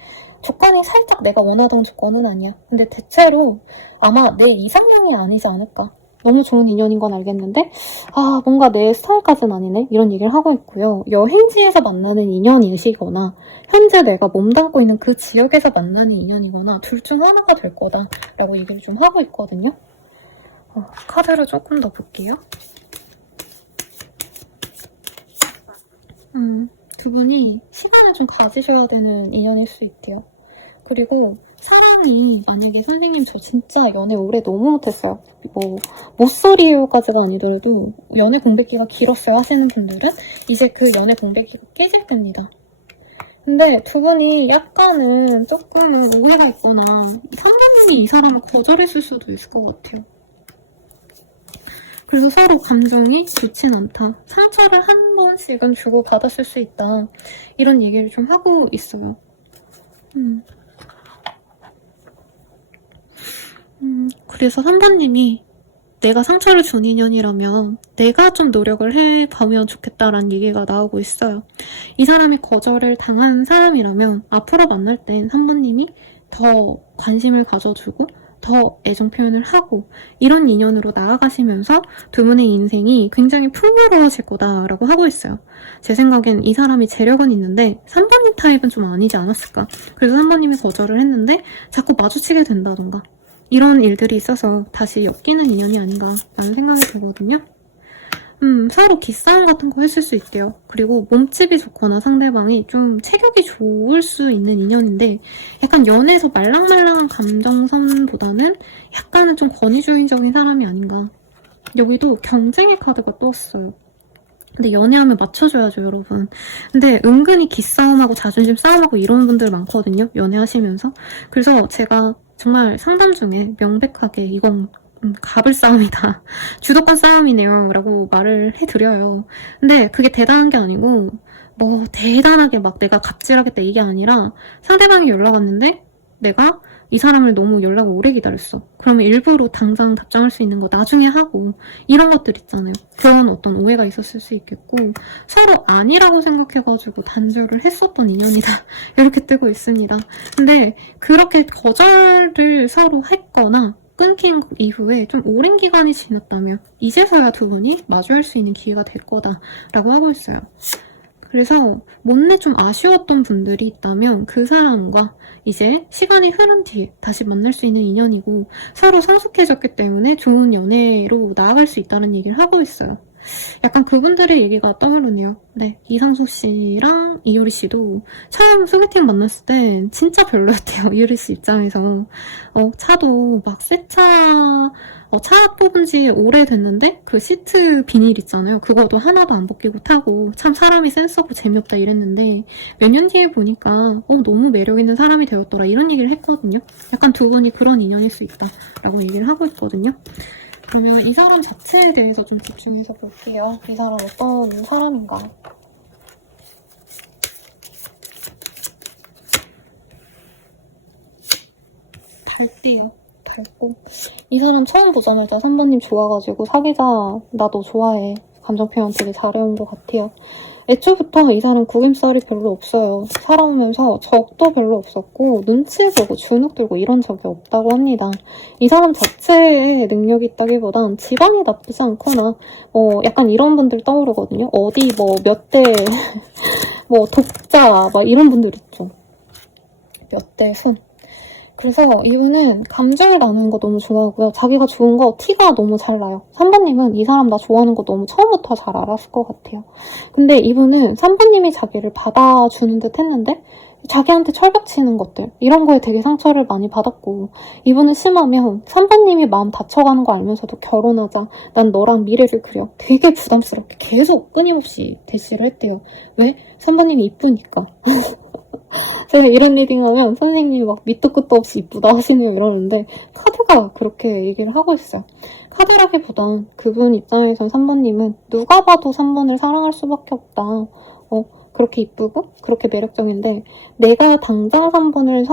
조건이 살짝 내가 원하던 조건은 아니야. 근데 대체로 아마 내 이상형이 아니지 않을까. 너무 좋은 인연인 건 알겠는데 뭔가 내 스타일까지는 아니네, 이런 얘기를 하고 있고요. 여행지에서 만나는 인연이시거나 현재 내가 몸담고 있는 그 지역에서 만나는 인연이거나 둘 중 하나가 될 거다라고 얘기를 좀 하고 있거든요. 카드를 조금 더 볼게요. 두 분이 시간을 좀 가지셔야 되는 인연일 수 있대요. 그리고 사람이 만약에 선생님 저 진짜 연애 오래 너무 못했어요. 모쏠이에요까지가 아니더라도 연애 공백기가 길었어요 하시는 분들은 이제 그 연애 공백기가 깨질 때입니다. 근데 두 분이 약간은 조금은 오해가 있거나 상대방이 이 사람을 거절했을 수도 있을 것 같아요. 그래서 서로 감정이 좋진 않다. 상처를 한 번씩은 주고받았을 수 있다. 이런 얘기를 좀 하고 있어요. 그래서 3번님이 내가 상처를 준 인연이라면 내가 좀 노력을 해보면 좋겠다라는 얘기가 나오고 있어요. 이 사람이 거절을 당한 사람이라면 앞으로 만날 땐 3번님이 더 관심을 가져주고 더 애정 표현을 하고 이런 인연으로 나아가시면서 두 분의 인생이 굉장히 풍요로워질 거다라고 하고 있어요. 제 생각엔 이 사람이 재력은 있는데 3번님 타입은 좀 아니지 않았을까. 그래서 3번님이 거절을 했는데 자꾸 마주치게 된다던가 이런 일들이 있어서 다시 엮이는 인연이 아닌가라는 생각이 들거든요. 서로 기싸움 같은 거 했을 수 있대요. 그리고 몸집이 좋거나 상대방이 좀 체격이 좋을 수 있는 인연인데 약간 연애에서 말랑말랑한 감정선보다는 약간은 좀 권위주의적인 사람이 아닌가. 여기도 경쟁의 카드가 떴어요. 근데 연애하면 맞춰줘야죠, 여러분. 근데 은근히 기싸움하고 자존심 싸움하고 이런 분들 많거든요, 연애하시면서. 그래서 제가 정말 상담 중에 명백하게 이건 갑을 싸움이다. 주도권 싸움이네요. 라고 말을 해드려요. 근데 그게 대단한 게 아니고 대단하게 막 내가 갑질하겠다 이게 아니라 상대방이 연락 왔는데 내가 이 사람을 너무 연락을 오래 기다렸어. 그러면 일부러 당장 답장할 수 있는 거 나중에 하고 이런 것들 있잖아요. 그런 어떤 오해가 있었을 수 있겠고 서로 아니라고 생각해가지고 단절을 했었던 인연이다. 이렇게 뜨고 있습니다. 근데 그렇게 거절을 서로 했거나 끊긴 이후에 좀 오랜 기간이 지났다면 이제서야 두 분이 마주할 수 있는 기회가 될 거다라고 하고 있어요. 그래서 못내 좀 아쉬웠던 분들이 있다면 그 사람과 이제 시간이 흐른 뒤에 다시 만날 수 있는 인연이고 서로 성숙해졌기 때문에 좋은 연애로 나아갈 수 있다는 얘기를 하고 있어요. 약간 그분들의 얘기가 떠오르네요. 네, 이상수 씨랑 이효리 씨도 처음 소개팅 만났을 땐 진짜 별로였대요. 이효리 씨 입장에서. 차도 막 새 차 뽑은 지 오래됐는데 그 시트 비닐 있잖아요. 그거도 하나도 안 벗기고 타고 참 사람이 센스없고 재미없다 이랬는데 몇 년 뒤에 보니까 너무 매력있는 사람이 되었더라 이런 얘기를 했거든요. 약간 두 분이 그런 인연일 수 있다라고 얘기를 하고 있거든요. 그러면 이 사람 자체에 대해서 좀 집중해서 볼게요. 이 사람 어떤 사람인가? 밝대요. 밝고. 이 사람 처음 보자마자 3번님 좋아가지고 사귀자. 나 너 좋아해. 감정 표현 되게 잘해온 것 같아요. 애초부터 이 사람 구김살이 별로 없어요. 살아오면서 적도 별로 없었고 눈치 보고 주눅 들고 이런 적이 없다고 합니다. 이 사람 자체의 능력이 있다기보단 집안이 나쁘지 않거나 약간 이런 분들 떠오르거든요. 어디 몇 대 독자 막 이런 분들 있죠. 몇 대 순. 그래서 이분은 감정을 나누는 거 너무 좋아하고요. 자기가 좋은 거 티가 너무 잘 나요. 3번님은 이 사람 나 좋아하는 거 너무 처음부터 잘 알았을 것 같아요. 근데 이분은 3번님이 자기를 받아주는 듯 했는데 자기한테 철벽 치는 것들, 이런 거에 되게 상처를 많이 받았고, 이분은 심하면 3번님이 마음 다쳐가는 거 알면서도 결혼하자, 난 너랑 미래를 그려, 되게 부담스럽게 계속 끊임없이 대시를 했대요. 왜? 3번님이 이쁘니까. 제가 이런 리딩하면 선생님이 막 밑도 끝도 없이 이쁘다 하시네요 이러는데, 카드가 그렇게 얘기를 하고 있어요. 카드라기보단 그분 입장에선 3번님은 누가 봐도 3번을 사랑할 수밖에 없다. 그렇게 이쁘고 그렇게 매력적인데, 내가 당장 3번을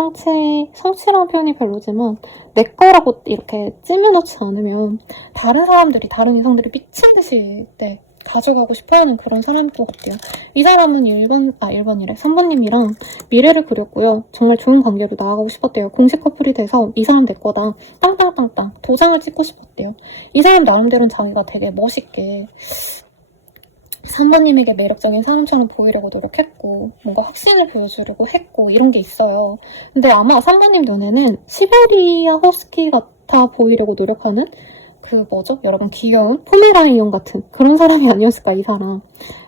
성취라는 표현이 별로지만 내 거라고 이렇게 찜해놓지 않으면 다른 사람들이, 다른 이성들이 미친 듯이 가져가고 싶어하는 그런 사람일 것 같아요. 이 사람은 1번이래. 3번님이랑 미래를 그렸고요. 정말 좋은 관계로 나아가고 싶었대요. 공식 커플이 돼서 이 사람 내 거다, 땅땅땅땅 도장을 찍고 싶었대요. 이 사람 나름대로는 자기가 되게 멋있게 3번님에게 매력적인 사람처럼 보이려고 노력했고, 뭔가 확신을 보여주려고 했고, 이런 게 있어요. 근데 아마 3번님 눈에는 시베리아 허스키 같아 보이려고 노력하는 여러분 귀여운 포메라니언 같은 그런 사람이 아니었을까, 이 사람.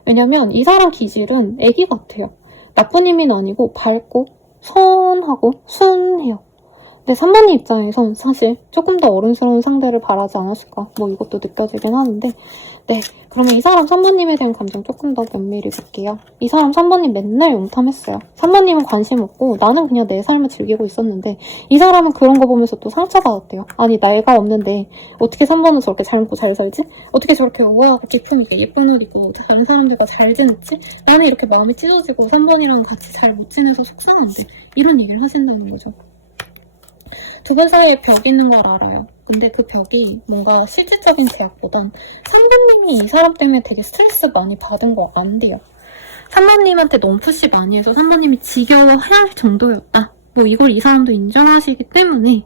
왜냐면 이 사람 기질은 애기 같아요. 나쁜 의미는 아니고 밝고 선하고 순해요. 근데 3번님 입장에선 사실 조금 더 어른스러운 상대를 바라지 않았을까, 뭐 이것도 느껴지긴 하는데, 네, 그러면 이 사람 3번님에 대한 감정 조금 더 면밀히 볼게요. 이 사람 3번님 맨날 용탐했어요. 3번님은 관심 없고 나는 그냥 내 삶을 즐기고 있었는데, 이 사람은 그런 거 보면서 또 상처받았대요. 아니, 나이가 없는데 어떻게 3번은 저렇게 잘 먹고 잘 살지? 어떻게 저렇게 우아하고 기품 있게 예쁜 옷 입고 다른 사람들과 잘 지냈지? 나는 이렇게 마음이 찢어지고 3번이랑 같이 잘 못 지내서 속상한데, 이런 얘기를 하신다는 거죠. 두 분 사이에 벽이 있는 걸 알아요. 근데 그 벽이 뭔가 실질적인 제약보단 3번님이 이 사람 때문에 되게 스트레스 많이 받은 거 안 돼요. 3번님한테 너무 푸시 많이 해서 3번님이 지겨워할 정도였다. 뭐 이걸 이 사람도 인정하시기 때문에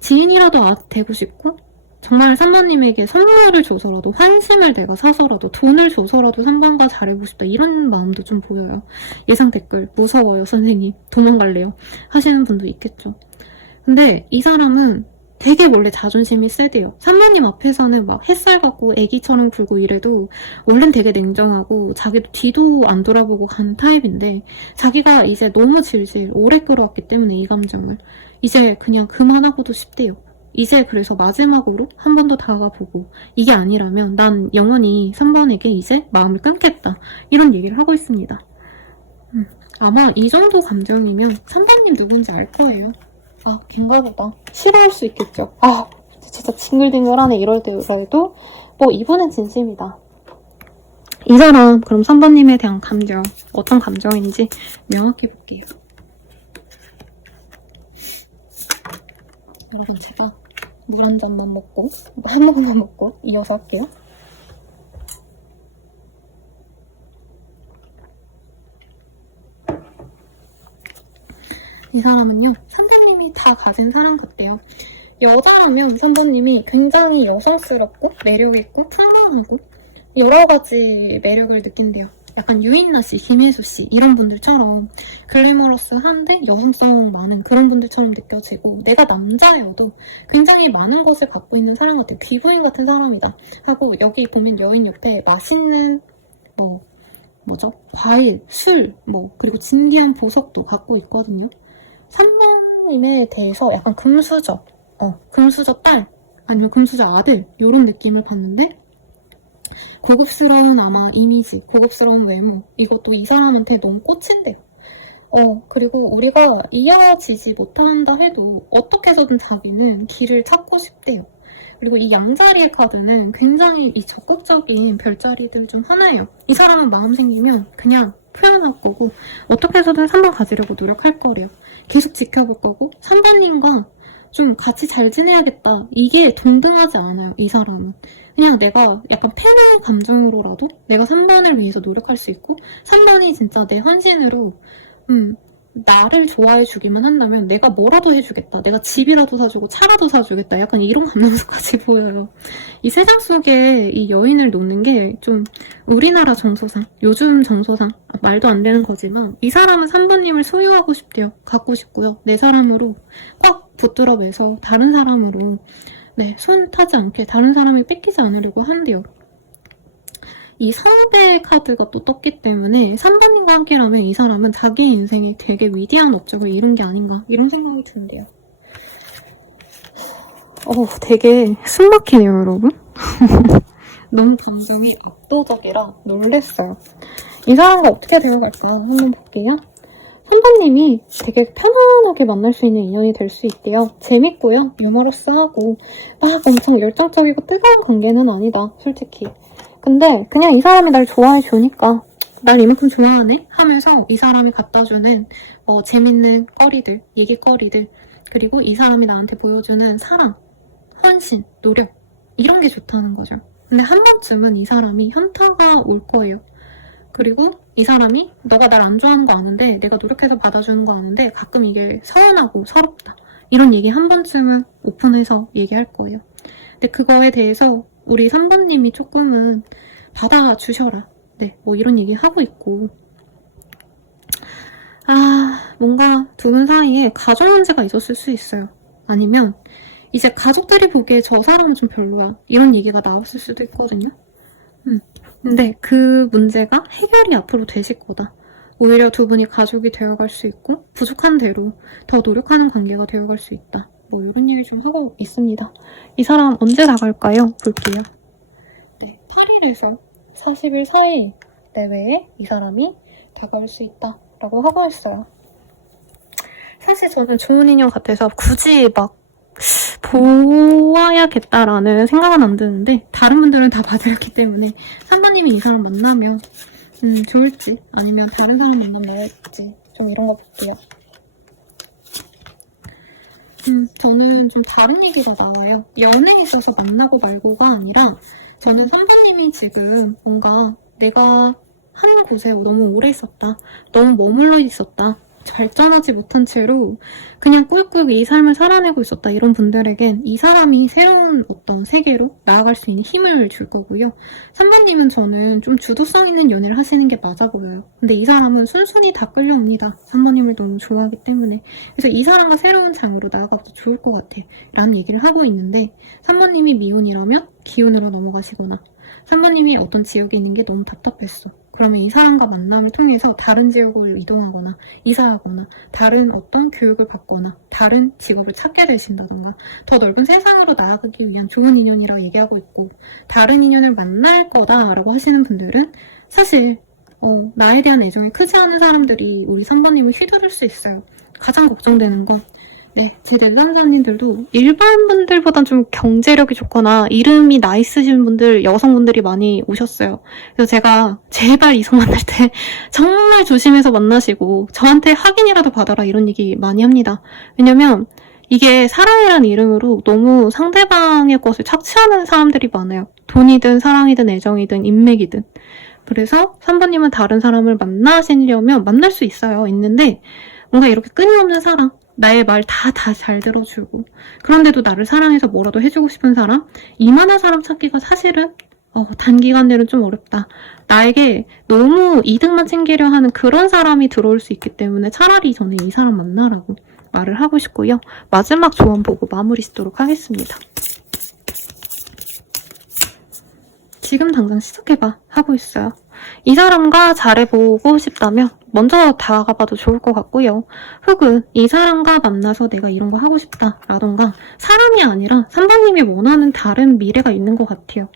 지인이라도 되고 싶고, 정말 3번님에게 선물을 줘서라도, 환심을 내가 사서라도, 돈을 줘서라도 3번과 잘해보고 싶다, 이런 마음도 좀 보여요. 예상 댓글 무서워요 선생님, 도망갈래요 하시는 분도 있겠죠. 근데 이 사람은 되게 원래 자존심이 세대요. 3번님 앞에서는 막 햇살 같고 애기처럼 굴고 이래도 원래는 되게 냉정하고 자기도 뒤도 안 돌아보고 가는 타입인데, 자기가 이제 너무 질질 오래 끌어왔기 때문에 이 감정을 이제 그냥 그만하고도 싶대요. 이제 그래서 마지막으로 한 번 더 다가보고, 이게 아니라면 난 영원히 3번에게 이제 마음을 끊겠다, 이런 얘기를 하고 있습니다. 아마 이 정도 감정이면 3번님 누군지 알 거예요. 아, 긴가 보다. 싫어할 수 있겠죠. 아, 진짜 징글징글하네 이럴 때라도 뭐 이분은 진심이다. 이 사람 그럼 3번님에 대한 감정, 어떤 감정인지 명확히 볼게요. 여러분, 제가 물 한 잔만 먹고, 한 모금만 먹고 이어서 할게요. 이 사람은요, 3번님이 다 가진 사람 같대요. 여자라면 3번님이 굉장히 여성스럽고 매력있고 풍부하고 여러 가지 매력을 느낀대요. 약간 유인나 씨, 김혜수 씨 이런 분들처럼 글래머러스한데 여성성 많은 그런 분들처럼 느껴지고, 내가 남자여도 굉장히 많은 것을 갖고 있는 사람 같아요. 귀부인 같은 사람이다 하고, 여기 보면 여인 옆에 맛있는 과일, 술, 그리고 진귀한 보석도 갖고 있거든요. 3번님에 대해서 약간 금수저, 금수저 딸, 아니면 금수저 아들, 이런 느낌을 받는데, 고급스러운 아마 이미지, 고급스러운 외모, 이것도 이 사람한테 너무 꽂힌대요. 그리고 우리가 이어지지 못한다 해도 어떻게 해서든 자기는 길을 찾고 싶대요. 그리고 이 양자리의 카드는 굉장히 이 적극적인 별자리들 중 하나예요. 이 사람은 마음 생기면 그냥 표현할 거고, 어떻게 해서든 3번 가지려고 노력할 거래요. 계속 지켜볼 거고, 3번님과 좀 같이 잘 지내야겠다, 이게 동등하지 않아요. 이 사람은 그냥 내가 약간 팬의 감정으로라도 내가 3번을 위해서 노력할 수 있고, 3번이 진짜 내 헌신으로 나를 좋아해 주기만 한다면 내가 뭐라도 해주겠다, 내가 집이라도 사주고 차라도 사주겠다, 약간 이런 감정까지 보여요. 이 세상 속에 이 여인을 놓는 게 좀 우리나라 정서상, 요즘 정서상 말도 안 되는 거지만, 이 사람은 3번님을 소유하고 싶대요. 갖고 싶고요. 내 사람으로 꽉 붙들어 매서 다른 사람으로 손 타지 않게, 다른 사람이 뺏기지 않으려고 한대요. 이 성대 카드가 또 떴기 때문에 3번님과 함께라면 이 사람은 자기 인생에 되게 위대한 업적을 이룬 게 아닌가 이런 생각이 드는데요. 되게 숨 막히네요, 여러분. 너무 감정이 압도적이라 놀랬어요. 이 사람과 어떻게 되어갈까 한번 볼게요. 3번님이 되게 편안하게 만날 수 있는 인연이 될 수 있대요. 재밌고요. 유머러스하고 막 엄청 열정적이고 뜨거운 관계는 아니다, 솔직히. 근데 그냥 이 사람이 날 좋아해 주니까 날 이만큼 좋아하네? 하면서 이 사람이 갖다주는 재밌는 거리들, 얘기거리들, 그리고 이 사람이 나한테 보여주는 사랑, 헌신, 노력 이런 게 좋다는 거죠. 근데 한 번쯤은 이 사람이 현타가 올 거예요. 그리고 이 사람이 너가 날 안 좋아하는 거 아는데 내가 노력해서 받아주는 거 아는데 가끔 이게 서운하고 서럽다. 이런 얘기 한 번쯤은 오픈해서 얘기할 거예요. 근데 그거에 대해서 우리 3번님이 조금은 받아주셔라. 네, 뭐 이런 얘기 하고 있고. 뭔가 두 분 사이에 가족 문제가 있었을 수 있어요. 아니면 이제 가족들이 보기에 저 사람은 좀 별로야. 이런 얘기가 나왔을 수도 있거든요. 근데 그 문제가 해결이 앞으로 되실 거다. 오히려 두 분이 가족이 되어갈 수 있고 부족한 대로 더 노력하는 관계가 되어갈 수 있다. 뭐 이런 얘기 좀 하고 있습니다. 이 사람 언제 나갈까요? 볼게요. 네, 8일에서 40일 사이 내외에 이 사람이 다가올 수 있다라고 하고 있어요. 사실 저는 좋은 인연 같아서 굳이 막 보아야겠다라는 생각은 안 드는데 다른 분들은 다 받으셨기 때문에 3번님이 이 사람 만나면 좋을지 아니면 다른 사람 만나면 나을지 좀 이런 거 볼게요. 저는 좀 다른 얘기가 나와요. 연애에 있어서 만나고 말고가 아니라 저는 3번님이 지금 뭔가 내가 한 곳에 너무 오래 있었다. 너무 머물러 있었다. 발전하지 못한 채로 그냥 꿀꿀 이 삶을 살아내고 있었다. 이런 분들에겐 이 사람이 새로운 어떤 세계로 나아갈 수 있는 힘을 줄 거고요. 3번님은 저는 좀 주도성 있는 연애를 하시는 게 맞아 보여요. 근데 이 사람은 순순히 다 끌려옵니다. 3번님을 너무 좋아하기 때문에. 그래서 이 사람과 새로운 장으로 나아가도 좋을 것 같아. 라는 얘기를 하고 있는데 3번님이 미혼이라면 기혼으로 넘어가시거나 3번님이 어떤 지역에 있는 게 너무 답답했어. 그러면 이 사람과 만남을 통해서 다른 지역을 이동하거나 이사하거나 다른 어떤 교육을 받거나 다른 직업을 찾게 되신다던가 더 넓은 세상으로 나아가기 위한 좋은 인연이라고 얘기하고 있고 다른 인연을 만날 거다라고 하시는 분들은 사실 나에 대한 애정이 크지 않은 사람들이 우리 3번님을 휘두를 수 있어요. 가장 걱정되는 건 네, 제 내담사님들도 일반 분들보단 좀 경제력이 좋거나 이름이 나이스신 분들, 여성분들이 많이 오셨어요. 그래서 제가 제발 이성 만날 때 정말 조심해서 만나시고 저한테 확인이라도 받아라 이런 얘기 많이 합니다. 왜냐면 이게 사랑이라는 이름으로 너무 상대방의 것을 착취하는 사람들이 많아요. 돈이든 사랑이든 애정이든 인맥이든. 그래서 3번님은 다른 사람을 만나시려면 만날 수 있어요. 있는데 뭔가 이렇게 끊임없는 사랑, 나의 말 다 잘 들어주고 그런데도 나를 사랑해서 뭐라도 해주고 싶은 사람? 이만한 사람 찾기가 사실은 단기간 내로는 좀 어렵다. 나에게 너무 이득만 챙기려 하는 그런 사람이 들어올 수 있기 때문에 차라리 저는 이 사람 만나라고 말을 하고 싶고요. 마지막 조언 보고 마무리 짓도록 하겠습니다. 지금 당장 시작해봐 하고 있어요. 이 사람과 잘해보고 싶다면 먼저 다가가봐도 좋을 것 같고요. 혹은 이 사람과 만나서 내가 이런 거 하고 싶다라던가 사람이 아니라 3번님이 원하는 다른 미래가 있는 것 같아요.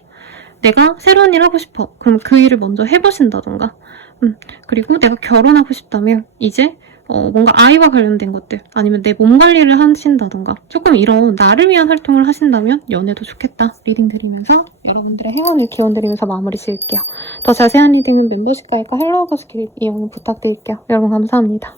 내가 새로운 일 하고 싶어. 그럼 그 일을 먼저 해보신다던가 그리고 내가 결혼하고 싶다면 이제 뭔가 아이와 관련된 것들 아니면 내 몸 관리를 하신다던가 조금 이런 나를 위한 활동을 하신다면 연애도 좋겠다 리딩 드리면서 여러분들의 행운을 기원드리면서 마무리 지을게요. 더 자세한 리딩은 멤버십 가입과 헬로우버스 이용 부탁드릴게요. 여러분 감사합니다.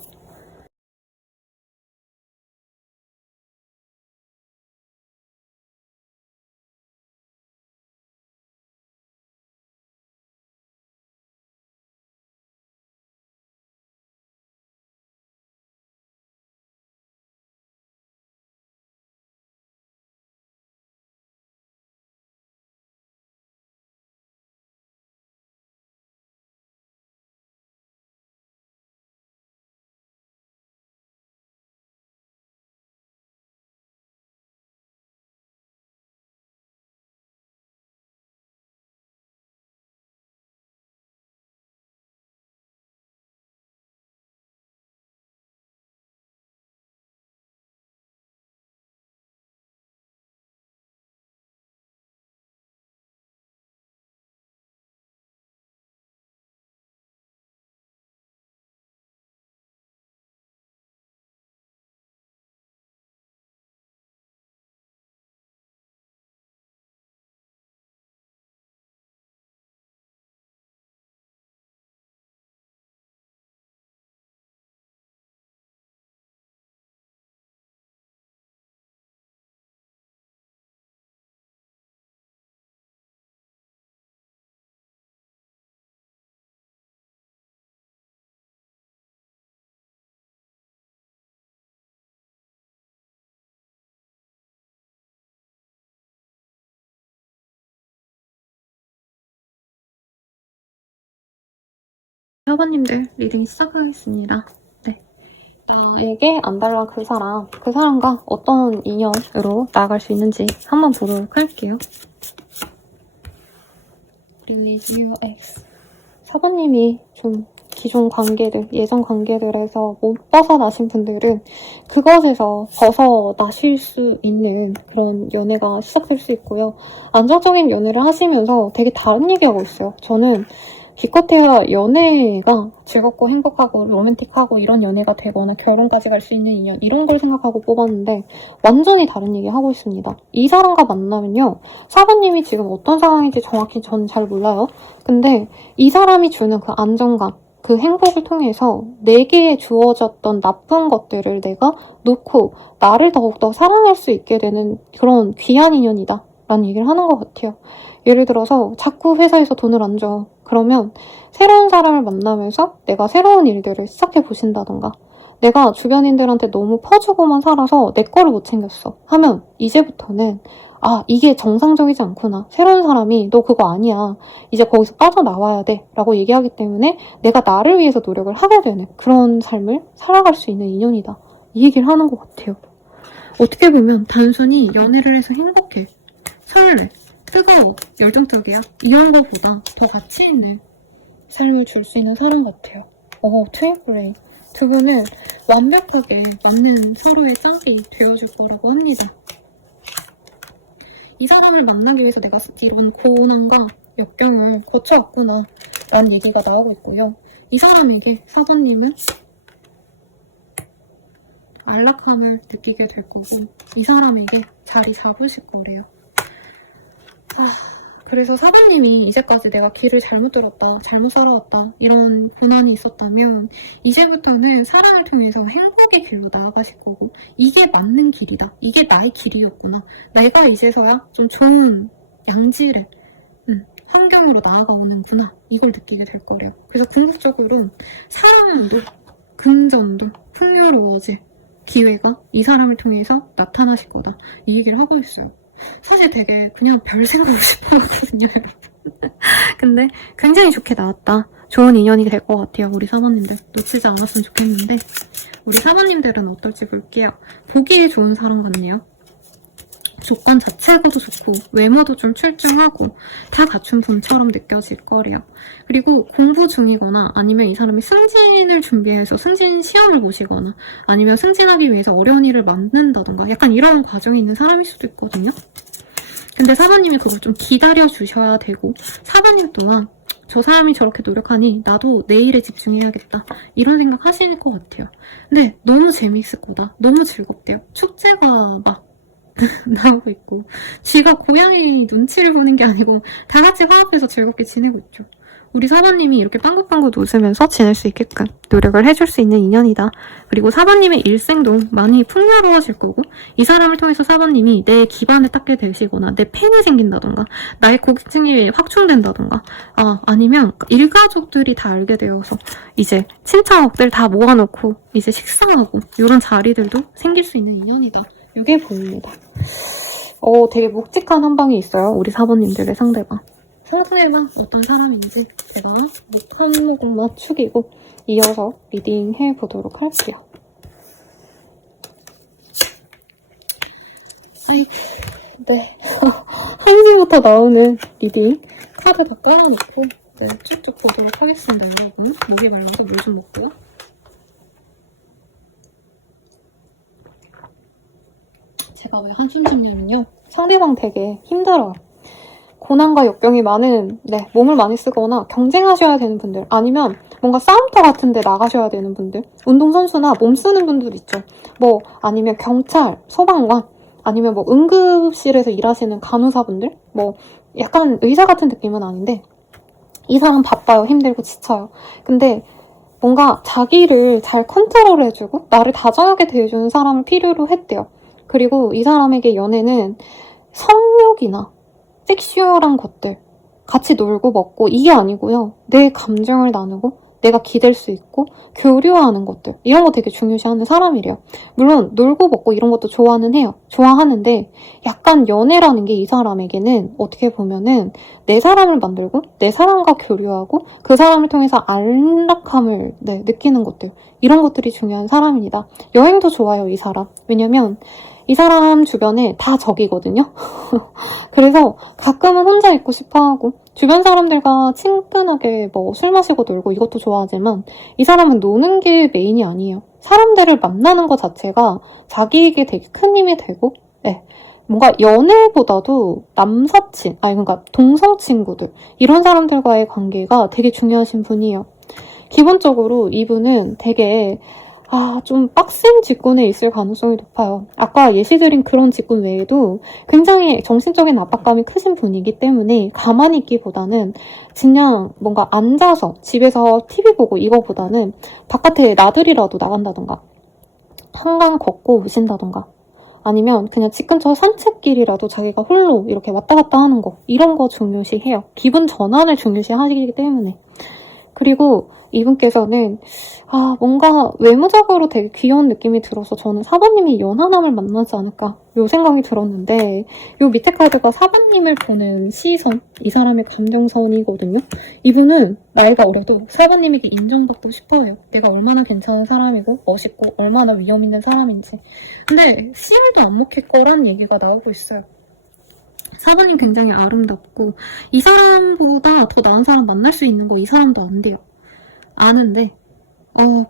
사모님들 리딩 시작하겠습니다. 네. 나에게 안 달라 그 사람과 어떤 인연으로 나아갈 수 있는지 한번 보도록 할게요. Release your ex. 사모님이 좀 기존 관계들, 예전 관계들에서 못 벗어나신 분들은 그것에서 벗어나실 수 있는 그런 연애가 시작될 수 있고요. 안정적인 연애를 하시면서 되게 다른 얘기하고 있어요. 저는 기껏해야 연애가 즐겁고 행복하고 로맨틱하고 이런 연애가 되거나 결혼까지 갈 수 있는 인연 이런 걸 생각하고 뽑았는데 완전히 다른 얘기 하고 있습니다. 이 사람과 만나면요. 사부님이 지금 어떤 상황인지 정확히 전 잘 몰라요. 근데 이 사람이 주는 그 안정감, 그 행복을 통해서 내게 주어졌던 나쁜 것들을 내가 놓고 나를 더욱더 사랑할 수 있게 되는 그런 귀한 인연이다 라는 얘기를 하는 것 같아요. 예를 들어서 자꾸 회사에서 돈을 안 줘. 그러면 새로운 사람을 만나면서 내가 새로운 일들을 시작해 보신다던가 내가 주변인들한테 너무 퍼주고만 살아서 내 거를 못 챙겼어 하면 이제부터는 아 이게 정상적이지 않구나. 새로운 사람이 너 그거 아니야. 이제 거기서 빠져나와야 돼 라고 얘기하기 때문에 내가 나를 위해서 노력을 하게 되는 그런 삶을 살아갈 수 있는 인연이다. 이 얘기를 하는 것 같아요. 어떻게 보면 단순히 연애를 해서 행복해. 설레. 뜨거워, 열정적이야. 이런 거보다 더 가치 있는 삶을 줄 수 있는 사람 같아요. 트윈 플레임. 두 분은 완벽하게 맞는 서로의 짝이 되어줄 거라고 합니다. 이 사람을 만나기 위해서 내가 이런 고난과 역경을 거쳐왔구나 라는 얘기가 나오고 있고요. 이 사람에게 사부님은 안락함을 느끼게 될 거고 이 사람에게 자리 잡으실 거래요. 그래서 사부님이 이제까지 내가 길을 잘못 들었다, 잘못 살아왔다 이런 고난이 있었다면 이제부터는 사랑을 통해서 행복의 길로 나아가실 거고 이게 맞는 길이다, 이게 나의 길이었구나, 내가 이제서야 좀 좋은 양질의 환경으로 나아가오는구나 이걸 느끼게 될 거래요. 그래서 궁극적으로 사랑도 금전도 풍요로워질 기회가 이 사람을 통해서 나타나실 거다 이 얘기를 하고 있어요. 사실 되게 그냥 별 생각을 싶어 하거든요. 근데 굉장히 좋게 나왔다. 좋은 인연이 될 것 같아요. 우리 사모님들. 놓치지 않았으면 좋겠는데 우리 사모님들은 어떨지 볼게요. 보기에 좋은 사람 같네요. 조건 자체가도 좋고 외모도 좀 출중하고 다 갖춘 분처럼 느껴질 거래요. 그리고 공부 중이거나 아니면 이 사람이 승진을 준비해서 승진 시험을 보시거나 아니면 승진하기 위해서 어려운 일을 만든다던가 약간 이런 과정이 있는 사람일 수도 있거든요. 근데 사부님이 그걸 좀 기다려 주셔야 되고 사부님 또한 저 사람이 저렇게 노력하니 나도 내 일에 집중해야겠다 이런 생각 하시는 것 같아요. 근데 너무 재미있을 거다. 너무 즐겁대요. 축제가 막 나오고 있고 쥐가 고양이 눈치를 보는 게 아니고 다 같이 화합해서 즐겁게 지내고 있죠. 우리 사부님이 이렇게 빵긋빵긋 웃으면서 지낼 수 있게끔 노력을 해줄 수 있는 인연이다. 그리고 사부님의 일생도 많이 풍요로워질 거고 이 사람을 통해서 사부님이 내 기반을 닦게 되시거나 내 팬이 생긴다던가 나의 고객층이 확충된다던가 아니면 일가족들이 다 알게 되어서 이제 친척들 다 모아놓고 이제 식사하고 이런 자리들도 생길 수 있는 인연이다. 이게 보입니다. 되게 묵직한 한 방이 있어요. 우리 사부님들의 상대방 어떤 사람인지 제가 목 한 모금만 축이고 이어서 리딩 해보도록 할게요. 네. 1시부터 나오는 리딩 카드 다 깔아놓고 쭉쭉 보도록 하겠습니다, 여러분. 목이 말라서 물 좀 먹고요. 제가 왜 한숨 쉬냐면요. 상대방 되게 힘들어요. 고난과 역경이 많은 몸을 많이 쓰거나 경쟁하셔야 되는 분들 아니면 뭔가 싸움터 같은 데 나가셔야 되는 분들 운동선수나 몸 쓰는 분들 있죠. 아니면 경찰, 소방관 아니면 응급실에서 일하시는 간호사분들 약간 의사 같은 느낌은 아닌데 이 사람 바빠요. 힘들고 지쳐요. 근데 뭔가 자기를 잘 컨트롤해주고 나를 다정하게 대해주는 사람을 필요로 했대요. 그리고 이 사람에게 연애는 성욕이나 섹슈얼한 것들 같이 놀고 먹고 이게 아니고요. 내 감정을 나누고 내가 기댈 수 있고 교류하는 것들 이런 거 되게 중요시하는 사람이래요. 물론 놀고 먹고 이런 것도 좋아는 해요. 좋아하는데 약간 연애라는 게 이 사람에게는 어떻게 보면은 내 사람을 만들고 내 사람과 교류하고 그 사람을 통해서 안락함을 느끼는 것들 이런 것들이 중요한 사람입니다. 여행도 좋아요, 이 사람. 왜냐면 이 사람 주변에 다 적이거든요. 그래서 가끔은 혼자 있고 싶어하고 주변 사람들과 친근하게 뭐 술 마시고 놀고 이것도 좋아하지만 이 사람은 노는 게 메인이 아니에요. 사람들을 만나는 것 자체가 자기에게 되게 큰 힘이 되고 뭔가 연애보다도 남사친, 그러니까 동성 친구들 이런 사람들과의 관계가 되게 중요하신 분이에요. 기본적으로 이분은 되게 좀 빡센 직군에 있을 가능성이 높아요. 아까 예시드린 그런 직군 외에도 굉장히 정신적인 압박감이 크신 분이기 때문에 가만히 있기보다는 그냥 뭔가 앉아서 집에서 TV 보고 이거보다는 바깥에 나들이라도 나간다던가 한강 걷고 오신다던가 아니면 그냥 집 근처 산책길이라도 자기가 홀로 이렇게 왔다 갔다 하는 거 이런 거 중요시해요. 기분 전환을 중요시하시기 때문에. 그리고 이분께서는 뭔가 외모적으로 되게 귀여운 느낌이 들어서 저는 사부님이 연하남을 만나지 않을까 요 생각이 들었는데 요 밑에 카드가 사부님을 보는 시선, 이 사람의 감정선이거든요. 이분은 나이가 어려도 사부님에게 인정받고 싶어요. 내가 얼마나 괜찮은 사람이고 멋있고 얼마나 위험 있는 사람인지. 근데 씨알도 안 먹힐 거란 얘기가 나오고 있어요. 사부님 굉장히 아름답고 이 사람보다 더 나은 사람 만날 수 있는 거 이 사람도 안 돼요. 아는데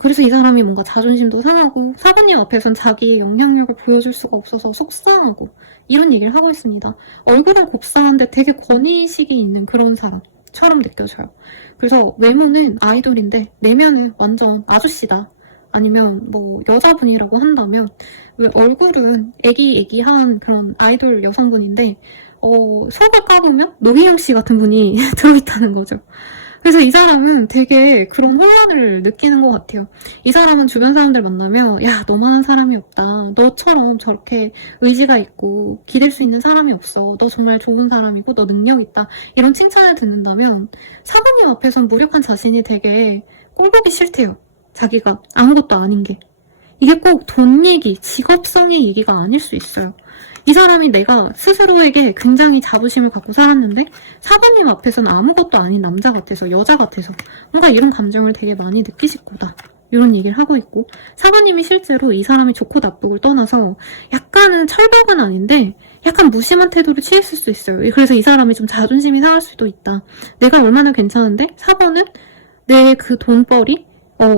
그래서 이 사람이 뭔가 자존심도 상하고 사부님 앞에선 자기의 영향력을 보여줄 수가 없어서 속상하고 이런 얘기를 하고 있습니다. 얼굴은 곱상한데 되게 권위의식이 있는 그런 사람처럼 느껴져요. 그래서 외모는 아이돌인데 내면은 완전 아저씨다. 아니면 뭐 여자분이라고 한다면 왜 얼굴은 애기애기한 그런 아이돌 여성분인데 속을 까보면 노희영 씨 같은 분이 들어있다는 거죠. 그래서 이 사람은 되게 그런 혼란을 느끼는 것 같아요. 이 사람은 주변 사람들 만나면 야, 너만한 사람이 없다. 너처럼 저렇게 의지가 있고 기댈 수 있는 사람이 없어. 너 정말 좋은 사람이고 너 능력 있다. 이런 칭찬을 듣는다면 사부님 앞에선 무력한 자신이 되게 꼴보기 싫대요. 자기가 아무것도 아닌 게. 이게 꼭 돈 얘기, 직업성의 얘기가 아닐 수 있어요. 이 사람이 내가 스스로에게 굉장히 자부심을 갖고 살았는데 사부님 앞에서는 아무것도 아닌 남자 같아서 여자 같아서 뭔가 이런 감정을 되게 많이 느끼실 거다. 이런 얘기를 하고 있고 사부님이 실제로 이 사람이 좋고 나쁘고를 떠나서 약간은 철벽은 아닌데 약간 무심한 태도를 취했을 수 있어요. 그래서 이 사람이 좀 자존심이 상할 수도 있다. 내가 얼마나 괜찮은데 사부는 내 그 돈벌이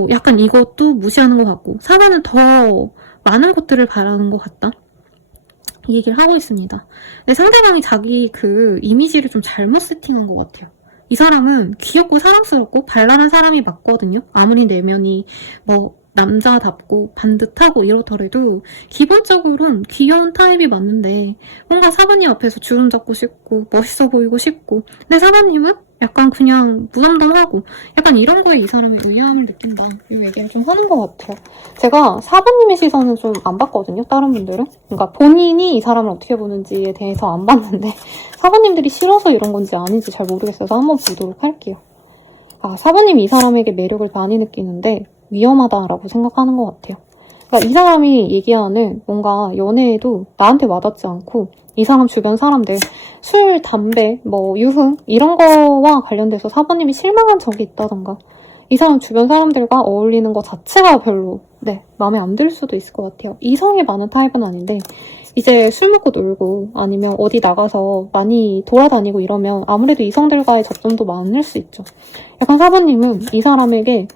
약간 이것도 무시하는 것 같고 사부는 더 많은 것들을 바라는 것 같다. 이 얘기를 하고 있습니다. 근데 상대방이 자기 그 이미지를 좀 잘못 세팅한 것 같아요. 이 사람은 귀엽고 사랑스럽고 발랄한 사람이 맞거든요. 아무리 내면이 뭐 남자답고 반듯하고 이렇더라도 기본적으로는 귀여운 타입이 맞는데 뭔가 사부님 앞에서 주름 잡고 싶고 멋있어 보이고 싶고 근데 사부님은 약간 그냥 무덤덤하고 약간 이런 거에 이 사람이 의아함을 느낀다 이 얘기를 좀 하는 것 같아요. 제가 사부님의 시선은 좀 안 봤거든요. 다른 분들은. 그러니까 본인이 이 사람을 어떻게 보는지에 대해서 안 봤는데 사부님들이 싫어서 이런 건지 아닌지 잘 모르겠어서 한번 보도록 할게요. 사부님이 이 사람에게 매력을 많이 느끼는데 위험하다라고 생각하는 것 같아요. 그러니까 이 사람이 얘기하는 뭔가 연애에도 나한테 와닿지 않고 이 사람 주변 사람들 술, 담배, 뭐 유흥 이런 거와 관련돼서 사부님이 실망한 적이 있다던가 이 사람 주변 사람들과 어울리는 것 자체가 별로 마음에 안 들 수도 있을 것 같아요. 이성이 많은 타입은 아닌데 이제 술 먹고 놀고 아니면 어디 나가서 많이 돌아다니고 이러면 아무래도 이성들과의 접점도 많을 수 있죠. 약간 사부님은 이 사람에게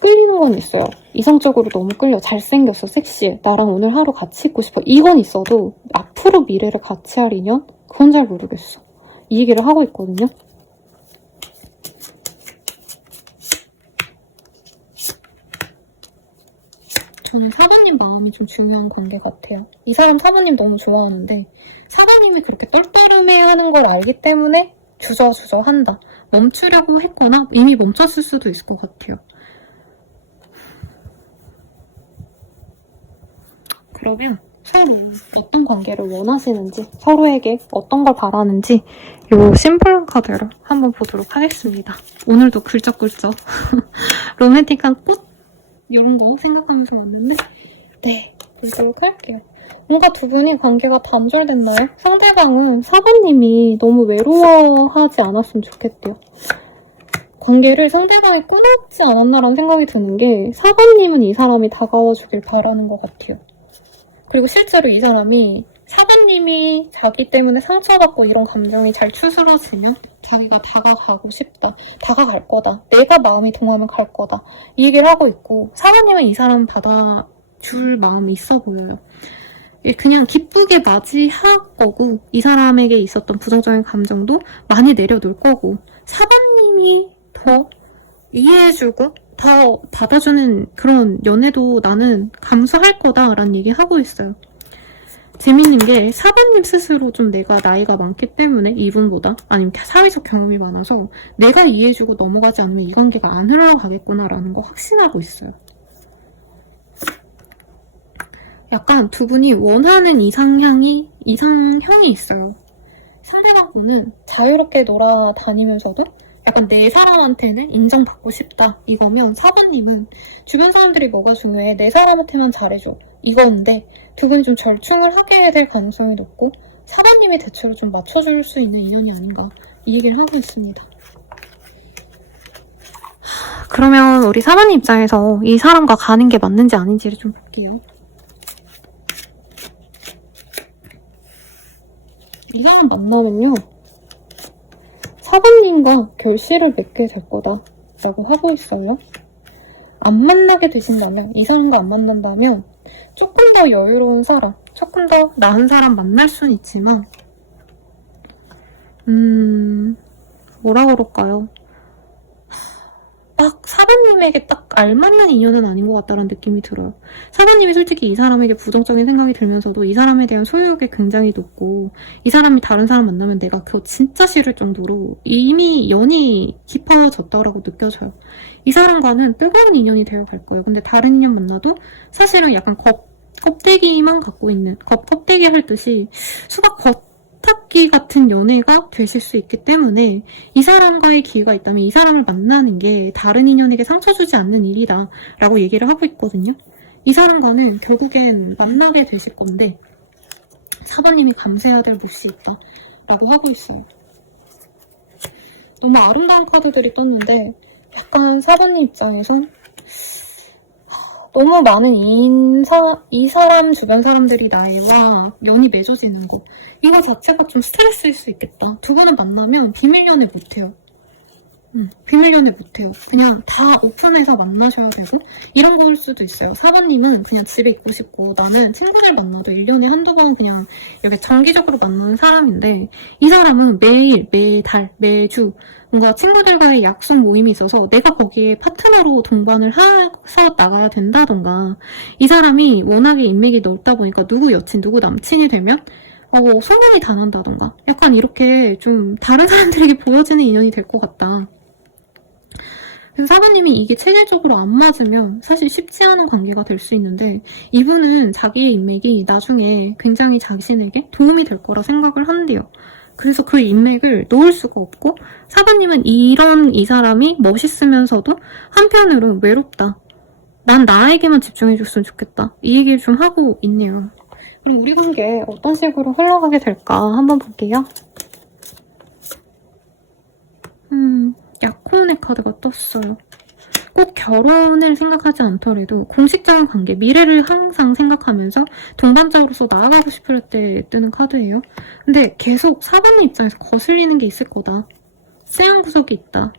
끌리는 건 있어요. 이성적으로 너무 끌려. 잘생겼어. 섹시해. 나랑 오늘 하루 같이 있고 싶어. 이건 있어도 앞으로 미래를 같이 할 인연? 그건 잘 모르겠어. 이 얘기를 하고 있거든요. 저는 사부님 마음이 좀 중요한 관계 같아요. 이 사람 사부님 너무 좋아하는데 사부님이 그렇게 똘똘해하는 걸 알기 때문에 주저주저 한다. 멈추려고 했거나 이미 멈췄을 수도 있을 것 같아요. 그러면 서로 어떤 관계를 원하시는지, 서로에게 어떤 걸 바라는지 요 심플한 카드를 한번 보도록 하겠습니다. 오늘도 굴적굴적 로맨틱한 꽃 이런 거 생각하면서 왔는데 네, 보도록 할게요. 뭔가 두 분이 관계가 단절됐나요? 상대방은 사관님이 너무 외로워하지 않았으면 좋겠대요. 관계를 상대방이 끊었지 않았나라는 생각이 드는 게 사관님은 이 사람이 다가와주길 바라는 것 같아요. 그리고 실제로 이 사람이 사관님이 자기 때문에 상처받고 이런 감정이 잘 추스러지면 자기가 다가가고 싶다. 다가갈 거다. 내가 마음이 동하면 갈 거다. 이 얘기를 하고 있고 사관님은 이 사람 받아줄 마음이 있어 보여요. 그냥 기쁘게 맞이할 거고 이 사람에게 있었던 부정적인 감정도 많이 내려놓을 거고 사관님이 더 이해해주고 더 받아주는 그런 연애도 나는 감수할 거다라는 얘기 하고 있어요. 재밌는 게 사관님 스스로 좀 내가 나이가 많기 때문에 이분보다 아니면 사회적 경험이 많아서 내가 이해해주고 넘어가지 않으면 이 관계가 안 흘러가겠구나라는 거 확신하고 있어요. 약간 두 분이 원하는 이상형이 있어요. 상대방 분은 자유롭게 놀아다니면서도 약간 내 사람한테는 인정받고 싶다 이거면 사관님은 주변 사람들이 뭐가 중요해 내 사람한테만 잘해줘 이건데 두 분이 좀 절충을 하게 될 가능성이 높고 사관님이 대체로 좀 맞춰줄 수 있는 인연이 아닌가 이 얘기를 하고 있습니다. 그러면 우리 사관님 입장에서 이 사람과 가는 게 맞는지 아닌지를 좀 볼게요. 이 사람 만나면요 사관님과 결실을 맺게 될 거다 라고 하고 있어요. 안 만나게 되신다면 이 사람과 안 만난다면 조금 더 여유로운 사람 조금 더 나은 사람 만날 수는 있지만 뭐라 그럴까요? 딱 사관님에게 딱 알맞는 인연은 아닌 것 같다는 느낌이 들어요. 사관님이 솔직히 이 사람에게 부정적인 생각이 들면서도 이 사람에 대한 소유욕이 굉장히 높고 이 사람이 다른 사람 만나면 내가 그거 진짜 싫을 정도로 이미 연이 깊어졌다라고 느껴져요. 이 사람과는 뜨거운 인연이 되어갈 거예요. 근데 다른 인연 만나도 사실은 약간 껍데기만 갖고 있는 껍데기 할 듯이 수박 겉핥기 같은 연애가 되실 수 있기 때문에 이 사람과의 기회가 있다면 이 사람을 만나는 게 다른 인연에게 상처 주지 않는 일이다 라고 얘기를 하고 있거든요. 이 사람과는 결국엔 만나게 되실 건데 사관님이 감수해야 될 몫이 있다 라고 하고 있어요. 너무 아름다운 카드들이 떴는데 약간 사관님 입장에선 너무 많은 이 사람 주변 사람들이 나와 연이 맺어지는 거 이거 자체가 좀 스트레스일 수 있겠다. 두 분은 만나면 비밀 연애 못해요. 비밀 연애 못해요. 그냥 다 오픈해서 만나셔야 되고 이런 거일 수도 있어요. 사관님은 그냥 집에 있고 싶고 나는 친구들 만나도 1년에 한두 번 그냥 이렇게 장기적으로 만나는 사람인데 이 사람은 매일, 매달, 매주 뭔가 친구들과의 약속 모임이 있어서 내가 거기에 파트너로 동반을 해서 나가야 된다던가 이 사람이 워낙에 인맥이 넓다 보니까 누구 여친, 누구 남친이 되면 소문이 다 난다던가 약간 이렇게 좀 다른 사람들에게 보여지는 인연이 될 것 같다. 그래서 사관님이 이게 체질적으로 안 맞으면 사실 쉽지 않은 관계가 될 수 있는데 이분은 자기의 인맥이 나중에 굉장히 자신에게 도움이 될 거라 생각을 한대요. 그래서 그 인맥을 놓을 수가 없고 사관님은 이 사람이 멋있으면서도 한편으로는 외롭다. 난 나에게만 집중해줬으면 좋겠다. 이 얘기를 좀 하고 있네요. 그럼 우리 관계 어떤 식으로 흘러가게 될까 한번 볼게요. 약혼의 카드가 떴어요. 꼭 결혼을 생각하지 않더라도 공식적인 관계, 미래를 항상 생각하면서 동반자로서 나아가고 싶을 때 뜨는 카드예요. 근데 계속 사관님 입장에서 거슬리는 게 있을 거다. 쎄한 구석이 있다.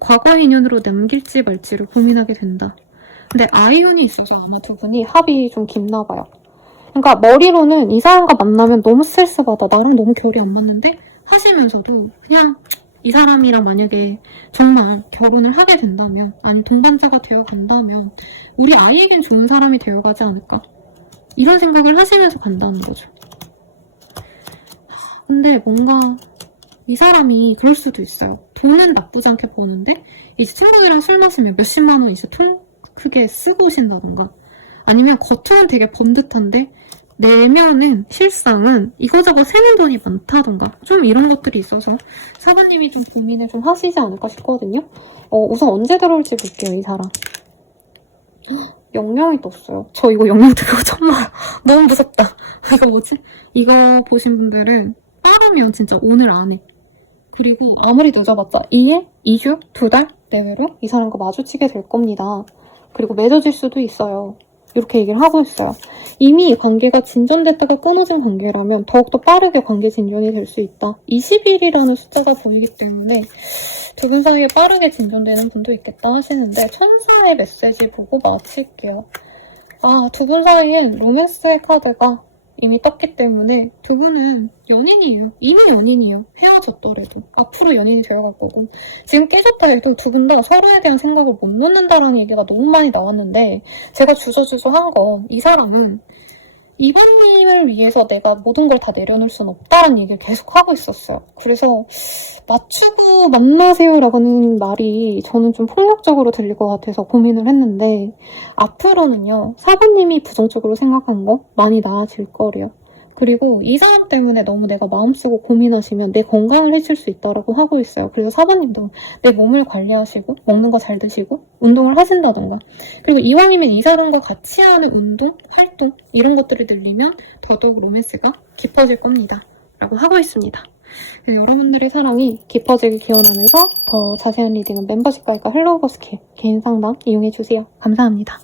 과거의 인연으로 남길지 말지를 고민하게 된다. 근데 아이혼이 있어서 아마 두 분이 합이 좀 깊나 봐요. 그러니까 머리로는 이 사람과 만나면 너무 스트레스 받아. 나랑 너무 결이 안 맞는데? 하시면서도 그냥 이 사람이랑 만약에 정말 결혼을 하게 된다면 아니 동반자가 되어간다면 우리 아이에겐 좋은 사람이 되어가지 않을까? 이런 생각을 하시면서 간다는 거죠. 근데 뭔가 이 사람이 그럴 수도 있어요. 돈은 나쁘지 않게 버는데 이제 친구들이랑 술 마시면 몇십만 원 이제 통 크게 쓰고 오신다던가 아니면 겉으로는 되게 번듯한데 내면은 실상은 이거저거 세는 돈이 많다던가 좀 이런 것들이 있어서 사부님이 좀 고민을 좀 하시지 않을까 싶거든요. 우선 언제 들어올지 볼게요, 이 사람. 영영이 떴어요. 저 이거 영영 뜨는 거 처음 봐요. 너무 무섭다. 이거 뭐지? 이거 보신 분들은 빠르면 진짜 오늘 안에, 그리고 아무리 늦어봤자 2일, 2주, 2달 내외로 이 사람과 마주치게 될 겁니다. 그리고 맺어질 수도 있어요. 이렇게 얘기를 하고 있어요. 이미 관계가 진전됐다가 끊어진 관계라면 더욱더 빠르게 관계 진전이 될 수 있다. 20일이라는 숫자가 보이기 때문에 두 분 사이에 빠르게 진전되는 분도 있겠다 하시는데 천사의 메시지 보고 마칠게요. 두 분 사이엔 로맨스의 카드가 이미 떴기 때문에 두 분은 연인이에요. 이미 연인이에요. 헤어졌더라도 앞으로 연인이 되어갈 거고, 지금 깨졌다 해도 두 분 다 서로에 대한 생각을 못 놓는다라는 얘기가 너무 많이 나왔는데, 제가 주저주저한 건 이 사람은 이번님을 위해서 내가 모든 걸 다 내려놓을 순 없다는 얘기를 계속 하고 있었어요. 그래서 맞추고 만나세요라고는 말이 저는 좀 폭력적으로 들릴 것 같아서 고민을 했는데, 앞으로는요, 사부님이 부정적으로 생각한 거 많이 나아질 거래요. 그리고 이 사람 때문에 너무 내가 마음 쓰고 고민하시면 내 건강을 해칠 수 있다라고 하고 있어요. 그래서 사부님도 내 몸을 관리하시고 먹는 거 잘 드시고 운동을 하신다던가, 그리고 이왕이면 이 사람과 같이 하는 운동, 활동 이런 것들을 늘리면 더더욱 로맨스가 깊어질 겁니다. 라고 하고 있습니다. 여러분들의 사랑이 깊어지길 기원하면서 더 자세한 리딩은 멤버십 가입과 헬로우 버스킬 개인 상담 이용해주세요. 감사합니다.